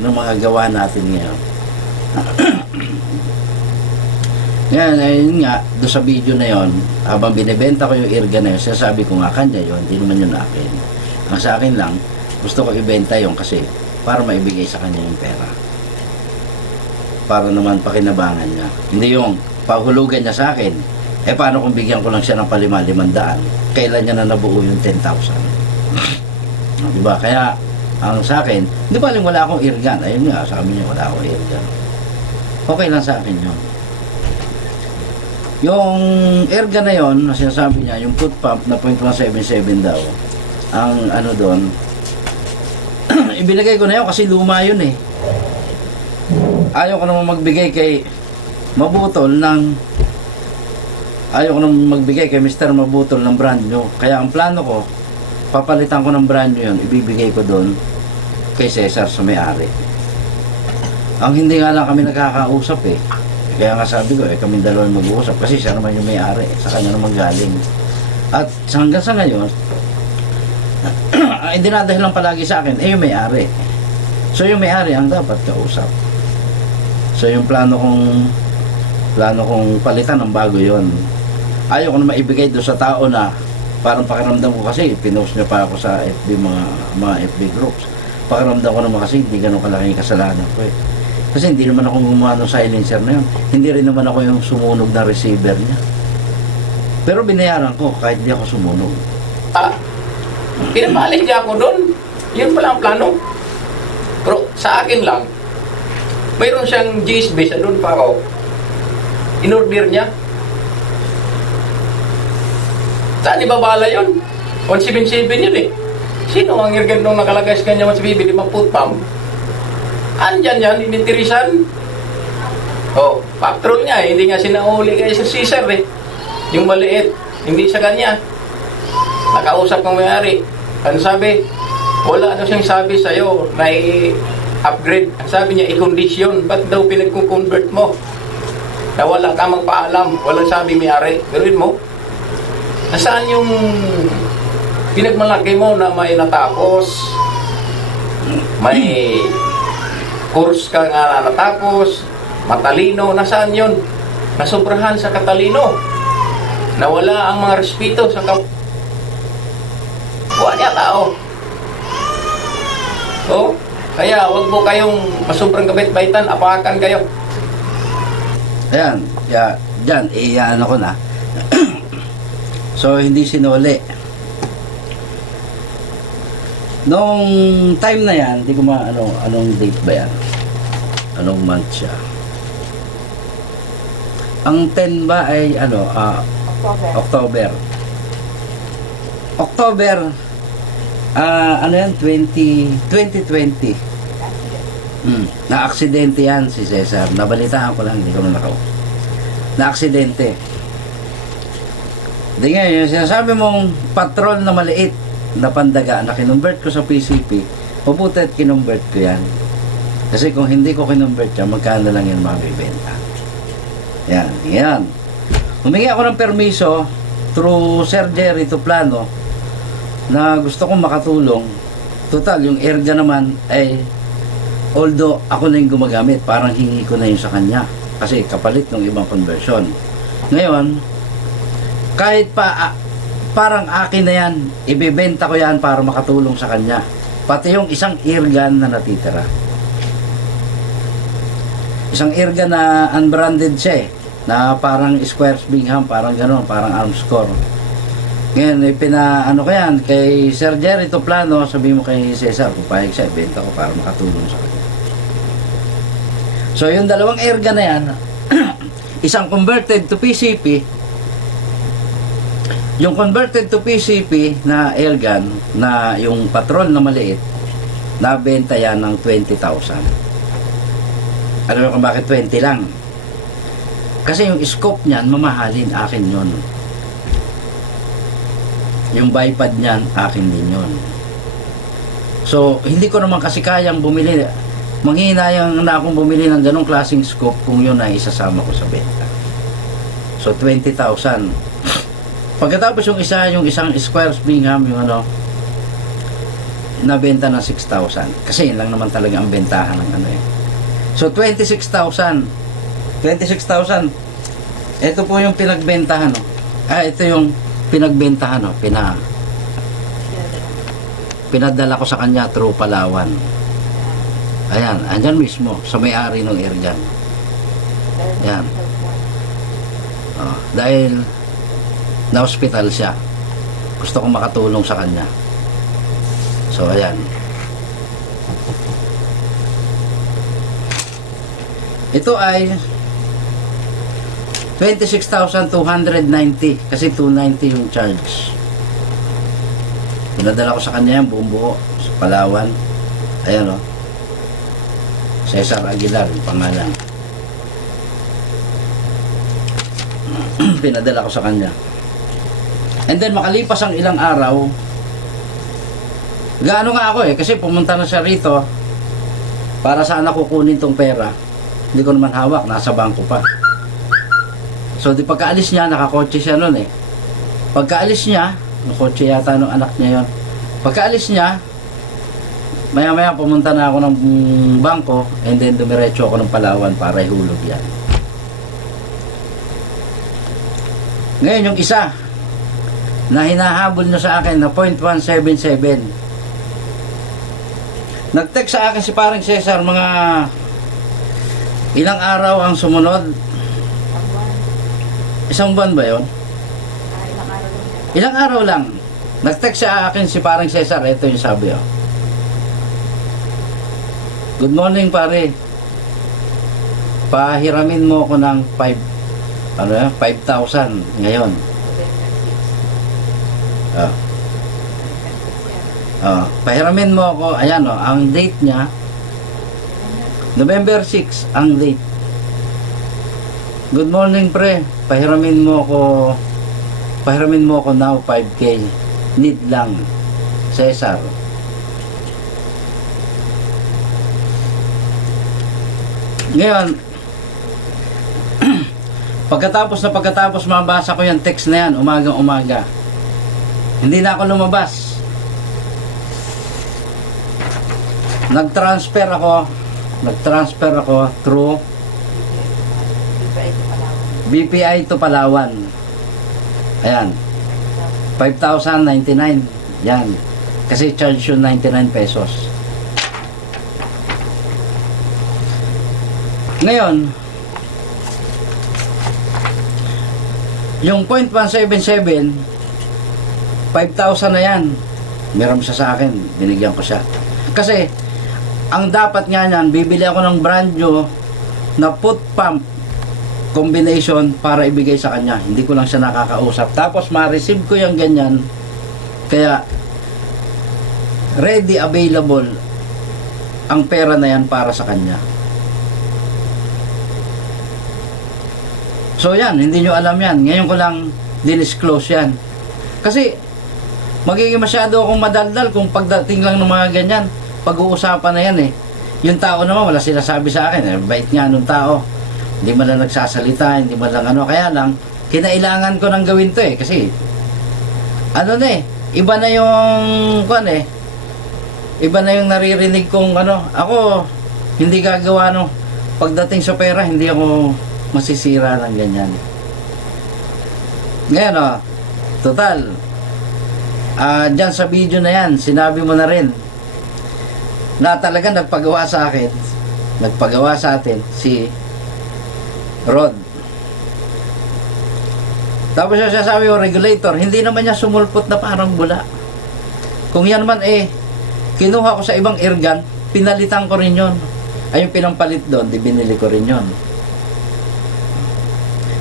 ng mga gawa natin ngayon. Ngayon, ayun nga, doon sa video na yon, habang binibenta ko yung irga na yun, sinasabi ko nga kanya yun, hindi naman yun akin. Ang sa akin lang, gusto ko ibenta yun kasi para maibigay sa kanya yung pera. Para naman pakinabangan niya. Hindi yung pahulugan niya sa akin, eh paano kung bigyan ko lang siya ng ₱5,000? Kailan niya na nabuo yung 10,000? Diba? Kaya, ang sa akin, di ba wala akong irgan? Ayun nga, sabi niya wala akong irgan. Okay lang sa akin yun. Yung erga na yon, na sinasabi niya, yung foot pump na .177 daw, ang ano doon, ibinigay ko na yun kasi luma yun eh. Ayaw ko naman magbigay kay Mabutol ng, ayaw ko naman magbigay kay Mr. Mabutol ng brand new. Kaya ang plano ko, papalitan ko ng brand new yun, ibibigay ko doon kay Cesar sa may-ari. Ang hindi nga lang kami nakakausap eh. Kaya nga sabi ko, kami dalawa mag-uusap kasi siya naman yung may-ari, sa kanya naman galing. At hanggang sa ngayon, ang dinadahil lang palagi sa akin, yung may-ari. So yung may-ari ang dapat kausap. So yung plano kong palitan ng bago yon. Ayaw ko na maibigay doon sa tao na parang pakiramdam ko kasi, pinost niya pa ako sa FB, mga FB groups. Pakiramdam ko naman kasi hindi ganun kalaki yung kasalanan ko eh. Kasi hindi naman ako gumawa ng silencer na yun. Hindi rin naman ako yung sumunog na receiver niya. Pero binayaran ko kahit hindi ako sumunog. Pinapalik niya ako doon. Yun pala ang plano. Pero sa akin lang, mayroon siyang GSB sa doon pa ako. In-order niya. Saan ibabala yun? 177 yun eh. Sino ang irgan nung nakalagay sa kanya 177? 5 foot pump. Andyan yan, initirisan. Oh, patrol niya eh. Hindi nga sinauli kay Sir Cesar eh. Yung maliit, hindi sa kanya. Nakausap ng may-ari. Ano sabi? Wala ano siyang sabi sa'yo na i-upgrade. Ang sabi niya, i-condition. Ba't daw pinag-convert mo? Na wala ka magpaalam. Walang sabi may-ari. Gawin mo. Nasaan yung pinagmalaki mo na may natapos? May course ka nga natapos, matalino, nasaan yun? Nasobrahan sa katalino. Nawala ang mga respeto sa Buwan niya tao. So, kaya wag mo kayong masubrang kabait-baitan, apakan kayo. Ayan, kaya dyan, ano ko na. So, hindi sinuli. Nung time na yan, hindi ko anong date ba yan? Anong month siya? Ang 10 ba ay October. October, ano yan, 2020. Na-aksidente yan si Cesar. Nabalitaan ko lang, hindi ko na na-aksidente. Hindi nga, yung sinasabi mong patrol na maliit na pandaga na kinonvert ko sa PCP, mabuti at kinonvert ko yan. Kasi kung hindi ko kinonvert yan, magkano lang yan mabibenta. Yan. Humingi ako ng permiso through Sir Jerry Tuplano na gusto kong makatulong. Total, yung erga naman ay although ako na yung gumagamit, parang hingi ko na yun sa kanya kasi kapalit ng ibang conversion. Ngayon, kahit parang akin na yan, ibebenta ko yan para makatulong sa kanya. Pati yung isang airgun na natitira. Isang airgun na unbranded siya na parang Squares Bingham, parang gano'n, parang Armscore. Ngayon, ko yan kay Sir Jerry Tuplano, sabi mo kay Cesar, pupayag siya, ibenta ko para makatulong sa kanya. So, yung dalawang airgun na yan, isang converted to PCP, yung converted to PCP na airgun, na yung patrol na maliit, nabenta yan ng 20,000. Alam mo kung bakit 20 lang? Kasi yung scope niyan, mamahalin, akin yun. Yung bipod niyan, akin din yun. So, hindi ko naman kasi kayang bumili. Manghihinayang na akong bumili ng ganong klaseng scope kung yun ay isasama ko sa benta. So, 20,000. Pagkatapos yung isang Squares Bingham, yung nabenta ng 6,000. Kasi yun lang naman talaga ang bentahan ng So, 26,000. 26,000. Ito po yung pinagbentahan. Ito yung pinagbentahan. Pinadala ko sa kanya through Palawan. Ayan, andyan mismo sa may-ari ng airgun. Ayan. Dahil na-hospital siya. Gusto kong makatulong sa kanya. So, ayan. Ito ay 26,290 kasi 290 yung charge. Pinadala ko sa kanya yung buong buo sa Palawan. Ayan Cesar Aguilar yung pangalan. Pinadala ko sa kanya. And then makalipas ang ilang araw, gaano nga ako kasi pumunta na siya rito para sana kukunin tong pera. Hindi ko naman hawak, nasa bangko pa. So di pagkaalis niya, nakakotse siya nun Pagkaalis niya, nakotse yata nung anak niya yon. Pagkaalis niya, maya-maya pumunta na ako ng bangko and then dumiretso ako ng Palawan para ihulog yan. Ngayon yung isa na hinahabol nyo sa akin na 0.177. Nag-text sa akin si paring Cesar mga ilang araw ang sumunod. Isang buwan ba yun? Ilang araw lang. Nag-text sa akin si paring Cesar. Ito yung sabi Good morning pare. Pahiramin mo ko ng 5,000 ngayon. Pahiramin mo ako. Ayan ang date niya November 6 ang date. Good morning pre. Pahiramin mo ako now 5K. Need lang. Cesar. Ngayon, pagkatapos mabasa ko yung text na yan, umaga. Hindi na ako lumabas. Nag-transfer ako through BPI to Palawan. Ayan. 5,099 Yan. Kasi charge yun 99 pesos. Ngayon, yung 0.177, 5,000 na yan. Meron siya sa akin, binigyan ko siya. Kasi, ang dapat nga niyan, bibili ako ng brand new na foot pump combination para ibigay sa kanya. Hindi ko lang siya nakakausap. Tapos, ma-receive ko yung ganyan. Kaya, ready, available ang pera na yan para sa kanya. So yan, hindi nyo alam yan. Ngayon ko lang dinisclose yan. Kasi magiging masyado akong madaldal kung pagdating lang ng mga ganyan. Pag-uusapan na yan eh. Yung tao naman, wala sinasabi sa akin. Eh, bait nga nung tao. Hindi man lang nagsasalita, hindi man lang ano. Kaya lang, kinailangan ko nang gawin to eh. Kasi, ano na eh, iba na yung, iba na yung naririnig kong ano. Ako, hindi gagawa no. Pagdating sa pera, hindi ako masisira ng ganyan. Ngayon total, dyan sa video na yan, sinabi mo na rin na talaga nagpagawa sa atin si Rod. Tapos siya sabi yung regulator, hindi naman niya sumulpot na parang bula. Kung yan man kinuha ko sa ibang airgun, pinalitan ko rin yon. Ay yung pinampalit doon, di binili ko rin yon.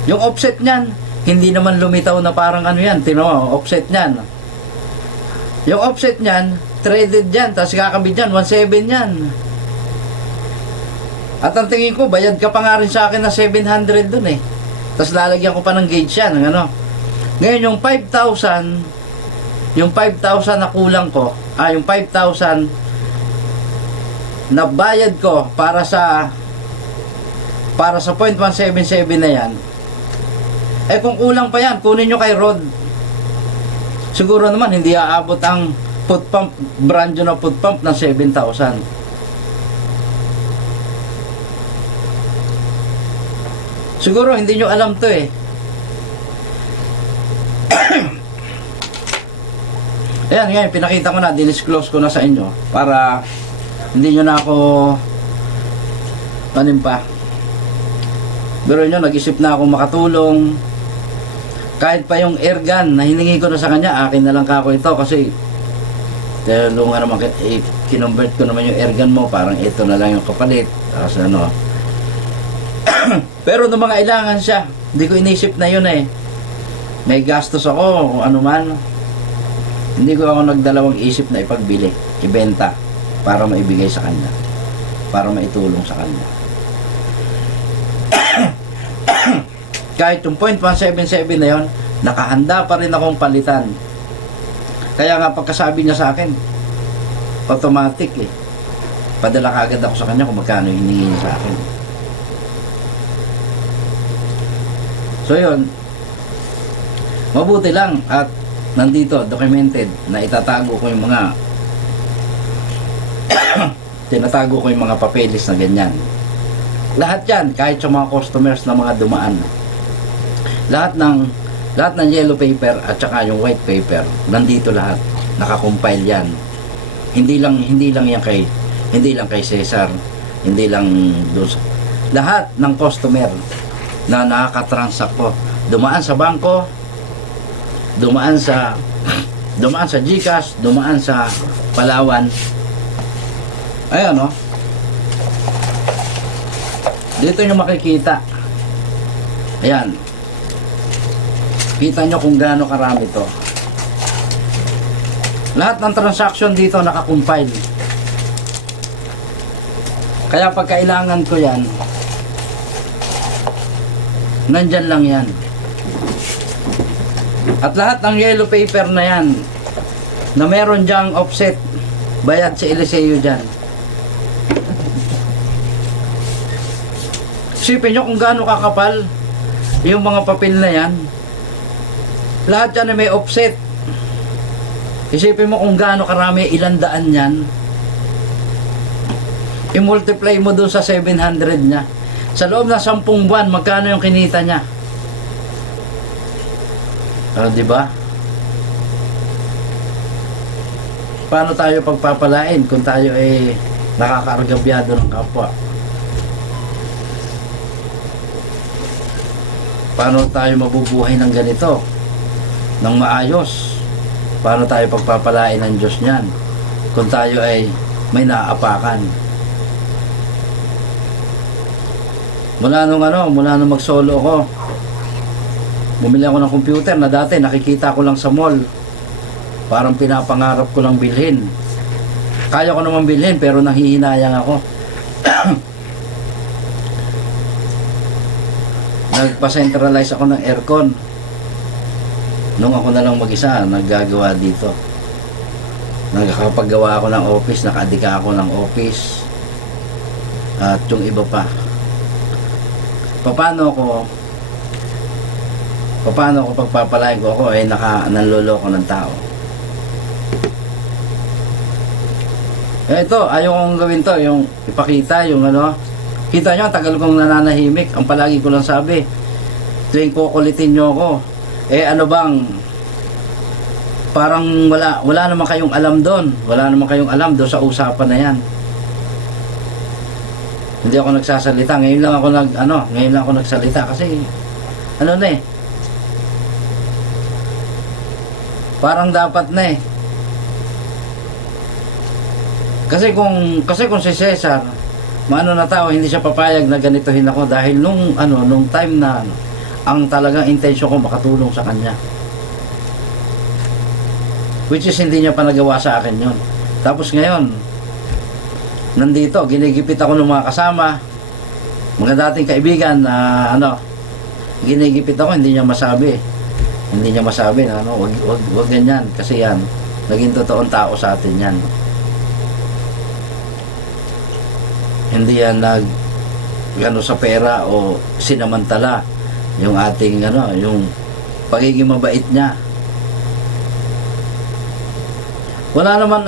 Yung offset niyan, hindi naman lumitaw na parang ano yan. Tino mo, offset niyan. Yung offset niyan, threaded yan. Tapos kakabit yan, 1.7 yan. At ang tingin ko, bayad ka pa nga rin sa akin na 700 dun eh. Tapos lalagyan ko pa ng gauge yan. Ano. Ngayon, yung 5,000, yung 5,000 na kulang ko, yung 5,000 na bayad ko para sa 0.177 na yan, kung kulang pa yan, kunin nyo kay Rod. Siguro naman, hindi aabot ang foot pump, brand new na foot pump ng 7,000. Siguro, hindi nyo alam to eh. Ayan, ngayon, pinakita ko na, dinisclose ko na sa inyo para hindi nyo na ako panimpa. Pero nyo, nag-isip na ako makatulong. Kahit pa yung airgun na hiningi ko na sa kanya, akin na lang kako ito kasi tulungan naman, kinumbert ko naman yung airgun mo, parang ito na lang yung kapalit. Tapos ano. Pero nung mga ilangan siya, hindi ko inisip na yun eh. May gastos ako, kung ano man. Hindi ko ako nagdalawang isip na ipagbili, ibenta, para maibigay sa kanya. Para maitulong sa kanya. Kahit yung 0.177 na yun, nakahanda pa rin akong palitan. Kaya nga pagkasabi niya sa akin, automatic eh. Padala kagad ako sa kanya kung magkano hiningi niya sa akin. So yun, mabuti lang at nandito, documented, na itatago ko yung mga tinatago ko yung mga papeles na ganyan. Lahat yan, kahit sa mga customers na mga dumaan. Lahat ng yellow paper at saka yung white paper, nandito lahat. Nakakompile yan. Hindi lang yan kay Cesar, hindi lang doon. Lahat ng customer na nakakatransact ko, dumaan sa bangko, dumaan sa GCash, dumaan sa Palawan. Ayan no. Dito nyo makikita. Ayan. Kita nyo kung gaano karami to. Lahat ng transaction dito nakakompile. Kaya pag kailangan ko yan, nandyan lang yan. At lahat ng yellow paper na yan, na meron dyang offset, bayad sa Eliseo dyan. Isipin nyo kung gaano kakapal yung mga papel na yan. Lahat yan na may offset. Isipin mo kung gaano karami, ilang daan yan. I-multiply mo dun sa 700 niya. Sa loob ng 10 buwan, magkano yung kinita niya? Di ba? paano tayo pagpapalain kung tayo ay nakakaargabyado ng kapwa? Paano tayo mabubuhay ng ganito? Ng maayos? Paano tayo pagpapalain ng Diyos niyan kung tayo ay may naaapakan? Mula nung mag-solo ako, bumili ako ng computer na dati nakikita ko lang sa mall. Parang pinapangarap ko lang bilhin. Kaya ko naman bilhin pero nahihinayang ako. Nagpa-centralize ako ng aircon. Nung ako na lang mag-isa, naggagawa dito. Nagkakapaggawa ako ng office, nakadika ako ng office. At yung iba pa. Paano ko pagpapalain ko ako ay nanloloko ng tao. Ito, ayaw kong gawin to, yung ipakita, yung ano. Kita nyo, tagal kong nananahimik. Ang palagi ko lang sabi, tuwing kukulitin nyo ako, ano bang, parang wala naman kayong alam doon. Wala naman kayong alam doon sa usapan na yan. Hindi ako nagsasalita. Ngayon lang ako nagsalita kasi, parang dapat na eh. Kasi kung si Cesar, na tao, hindi siya papayag na ganitohin ako dahil nung time na ang talagang intensyon ko makatulong sa kanya. Which is hindi niya pa nagawa sa akin yun. Tapos ngayon, nandito, ginigipit ako ng mga kasama, mga dating kaibigan na ginigipit ako, hindi niya masabi na wag ganyan kasi yan, naging totoong tao sa atin yan. Hindi yan sa pera o sinamantala yung ating yung pagiging mabait niya. Wala naman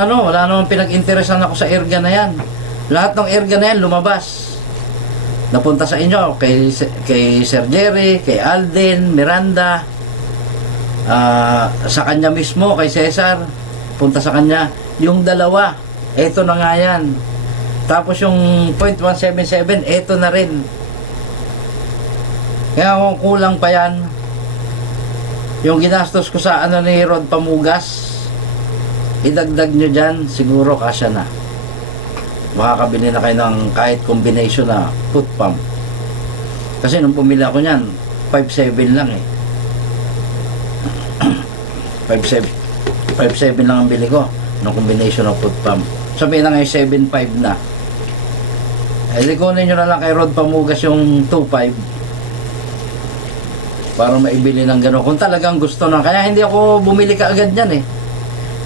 pinag-interesan ako sa erga na yan. Lahat ng erga na yan lumabas. Napunta sa inyo kay Sir Jerry, kay Alden, Miranda, sa kanya mismo, kay Cesar, punta sa kanya. Yung dalawa, eto na nga yan. Tapos yung .177, eto na rin. Kaya kung kulang pa yan, yung ginastos ko sa ni Rod Pamugas, idagdag nyo dyan, siguro kasya na. Makakabili na kayo ng kahit combination na foot pump. Kasi nung pumili ako nyan, 5.7 lang eh. 5.7 lang ang bili ko ng combination ng foot pump. Sabihin na ngayon 7.5 na. Kunin nyo na lang kay Rod Pamugas yung 2.5 para maibili ng gano'n. Kung talagang gusto na. Kaya hindi ako bumili ka agad yan eh.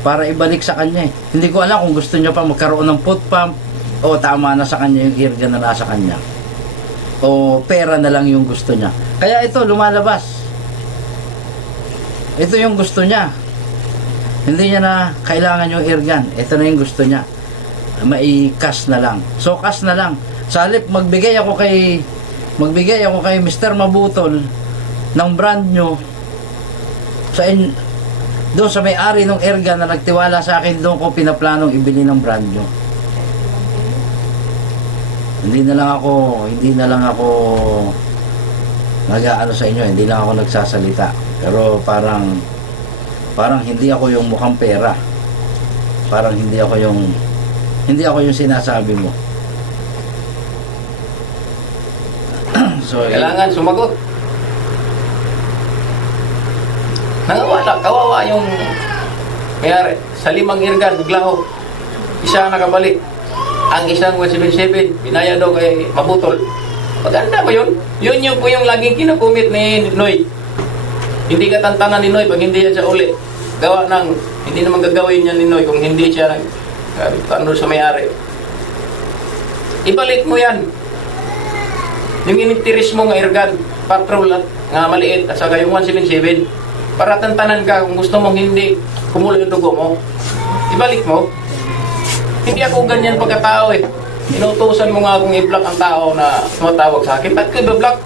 Para ibalik sa kanya eh. Hindi ko alam kung gusto niya pa magkaroon ng foot pump o tama na sa kanya yung irga na nasa kanya. O pera na lang yung gusto niya. Kaya ito, lumalabas. Ito yung gusto niya. Hindi niya na kailangan yung irgan. Ito na yung gusto niya. Mai-cash na lang. So, cash na lang. Sa halip, magbigay ako kay Mr. Mabutol ng brand new doon sa may-ari ng erga na nagtiwala sa akin, doon ko pinaplanong ibili ng brand new. Hindi na lang ako nag-aano sa inyo, hindi lang ako nagsasalita. Pero parang hindi ako yung mukhang pera. Parang hindi ako yung sinasabi mo. So, Kailangan sumagot. Kawawa yung mayari. Sa 5 irgan, biglaho. Isa nakabalik. Ang isang 177, binaya daw kay Mabutol. Maganda ba yun? Yun yung po yung laging kinakumit ni Noy. Hindi ka tantanan ni Noy pag hindi yan siya uli. Gawa ng, hindi naman gagawin niya ni Noy kung hindi siya sa mayari. Ibalik mo yan. Yung initiris mo nga irgan, patrol at nga maliit at saka yung 177 para tantanan ka kung gusto mong hindi kumulo yung dugo mo, ibalik mo. Hindi ako ganyan pagkatao eh. Inutusan mo nga akong i-block ang tao na tumatawag sa akin. Ba't ko i-block?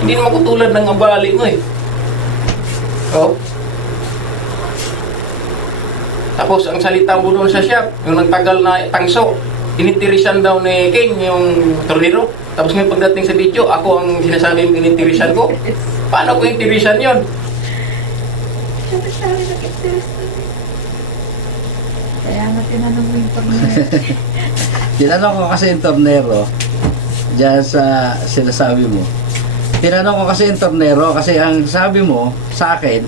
Hindi naman ko tulad ng abali mo eh. Oh. Tapos ang salita mo doon sa shop, yung nagtagal na tangso, inintirisan daw ni King yung tornero. Tapos ngayon pagdating sa video, ako ang sinasabi yung inintirisan ko. Paano ko intirisan yon? Sabi sa akin, nag-interest na rin. Kaya nga tinanong mo yung pag Tinanong ko kasi yung tornero, dyan sa sinasabi mo. Tinanong ko kasi yung tornero, kasi ang sabi mo sa akin,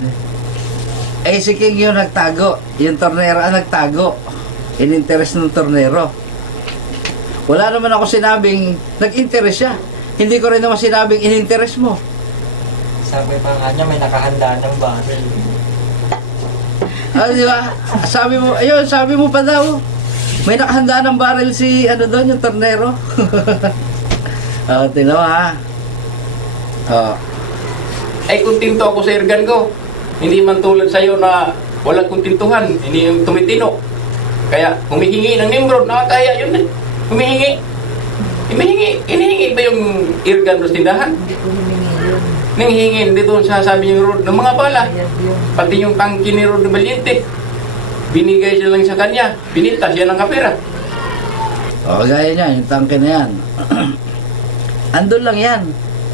eh si King yung nagtago, yung tornero ang nagtago. In-interest ng tornero. Wala naman ako sinabing nag-interest siya. Hindi ko rin naman sinabing in-interest mo. Sabi pa nga niya, may nakahanda ng baril. Di ba? Sabi mo, ayun, sabi mo pa daw. May nakahanda ng barrel si, ano doon, yung tornero. Tinawa ha. Ay, kontento ako sa irgan ko. Hindi man tulad sa'yo na walang kontintuhan, hindi yung tumitino. Kaya humihingi ng Nimrod, nakakaya yun eh. Humihingi. Hinihingi ba yung irgan sa tindahan? Hindi ko hiningi yun. Nanghihingi, hindi doon sasabi yung Rod ng mga bala. Bayad yun. Pati yung tangki ni Rod Valiente. Binigay siya lang sa kanya. Binita siya ng kapera. Gaya niya, yung tangke na yan. Andun lang yan.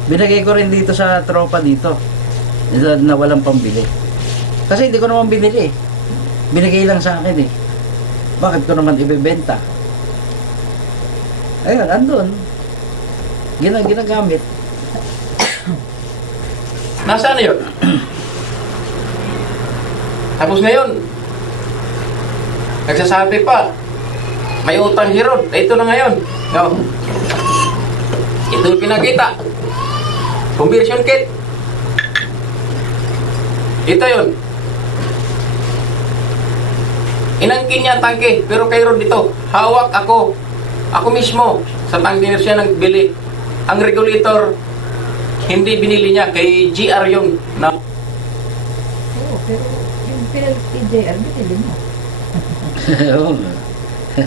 Binigay ko rin dito sa tropa dito. Na walang pambili. Kasi hindi ko naman binili. Binigay lang sa akin eh. Bakit ko naman ibebenta? Ayun, andun. Ginagamit. Nasaan na yun? Tapos ngayon, nagsasabi pa, may utang si Rod. Ito na ngayon. No. Ito yung pinakita. Conversion kit. Ito yun. Inangkin niya ang tangke, pero kay Rod ito, hawak ako. Ako mismo, sa tangke siya nagbili. Ang regulator, hindi binili niya, kay GR yun. Na, Oo, pero yung pinag kay JR, binili mo. Oo nga.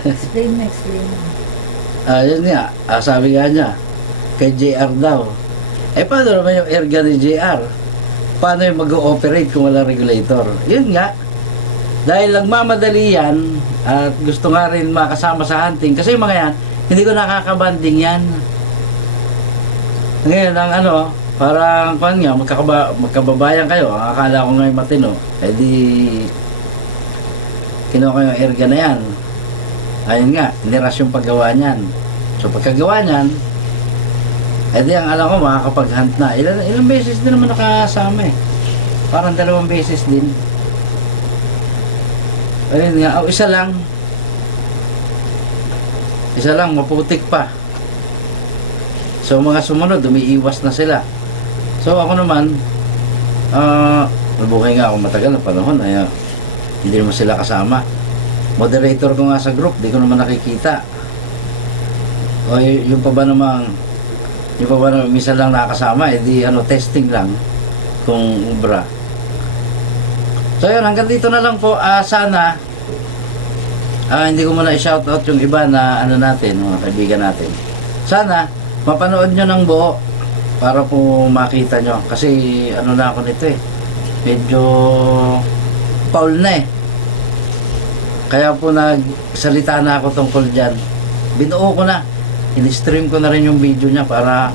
Explain mo. Yun nga, sabi nga niya, kay JR daw. Eh, paano naman yung airgun ni JR? Paano yung mag-ooperate kung walang regulator? Yun nga. Dahil nagmamadali yan, at gusto nga rin makasama sa hunting, kasi yung mga yan, hindi ko nakakabanding yan. Ngayon, ang ano, parang, kung nga, magkababayan kayo, ang akala ko ngayon matino, eh di, kinuha ko yung airgun na yan. Ayun nga, niras yung paggawa niyan. So pagkagawa niyan, edi ang alam ko makakapag-hunt na. Ilang beses din naman nakasama eh. Parang 2 beses din. Ayun nga, isa lang. Isa lang, maputik pa. So mga sumunod, umiiwas na sila. So ako naman, nabuhay nga ako matagal na panahon, ay hindi naman sila kasama. Moderator ko nga sa group, di ko naman nakikita. O yung pa ba namang minsan lang nakasama, edi testing lang kung ubra. So yun, hanggang dito na lang po. Sana hindi ko muna i-shoutout yung iba na natin, mga kaibigan natin. Sana mapanood nyo ng buo para po makita nyo. Kasi na ako nito eh, medyo foul na eh. Kaya po nagsalita na ako tungkol dyan. Binuo ko na. In-stream ko na rin yung video niya para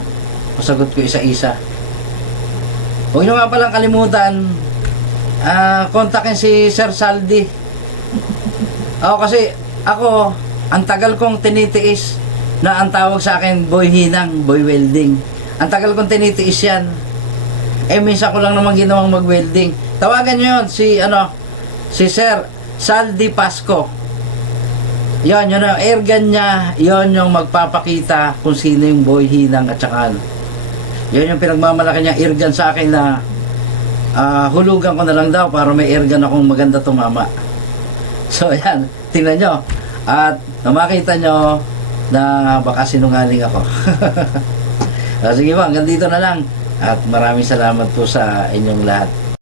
masagot ko isa-isa. Huwag nyo nga palang kalimutan, kontakin si Sir Saldi. Kasi ako, ang tagal kong tinitiis na ang tawag sa akin, boy hinang, boy welding. Ang tagal kong tinitiis yan. Minsan ko lang naman ginawang mag-welding. Tawagan nyo yun, si Sir Saldi Pasco. Yun yung airgun niya, yun yung magpapakita kung sino yung boy hinang at saka yun yung pinagmamalaki niya airgun sa akin na hulugan ko na lang daw para may airgun akong maganda tumama. So yan, tingnan nyo at makita nyo na baka sinungaling ako. Sige ba, hanggang dito na lang at maraming salamat po sa inyong lahat.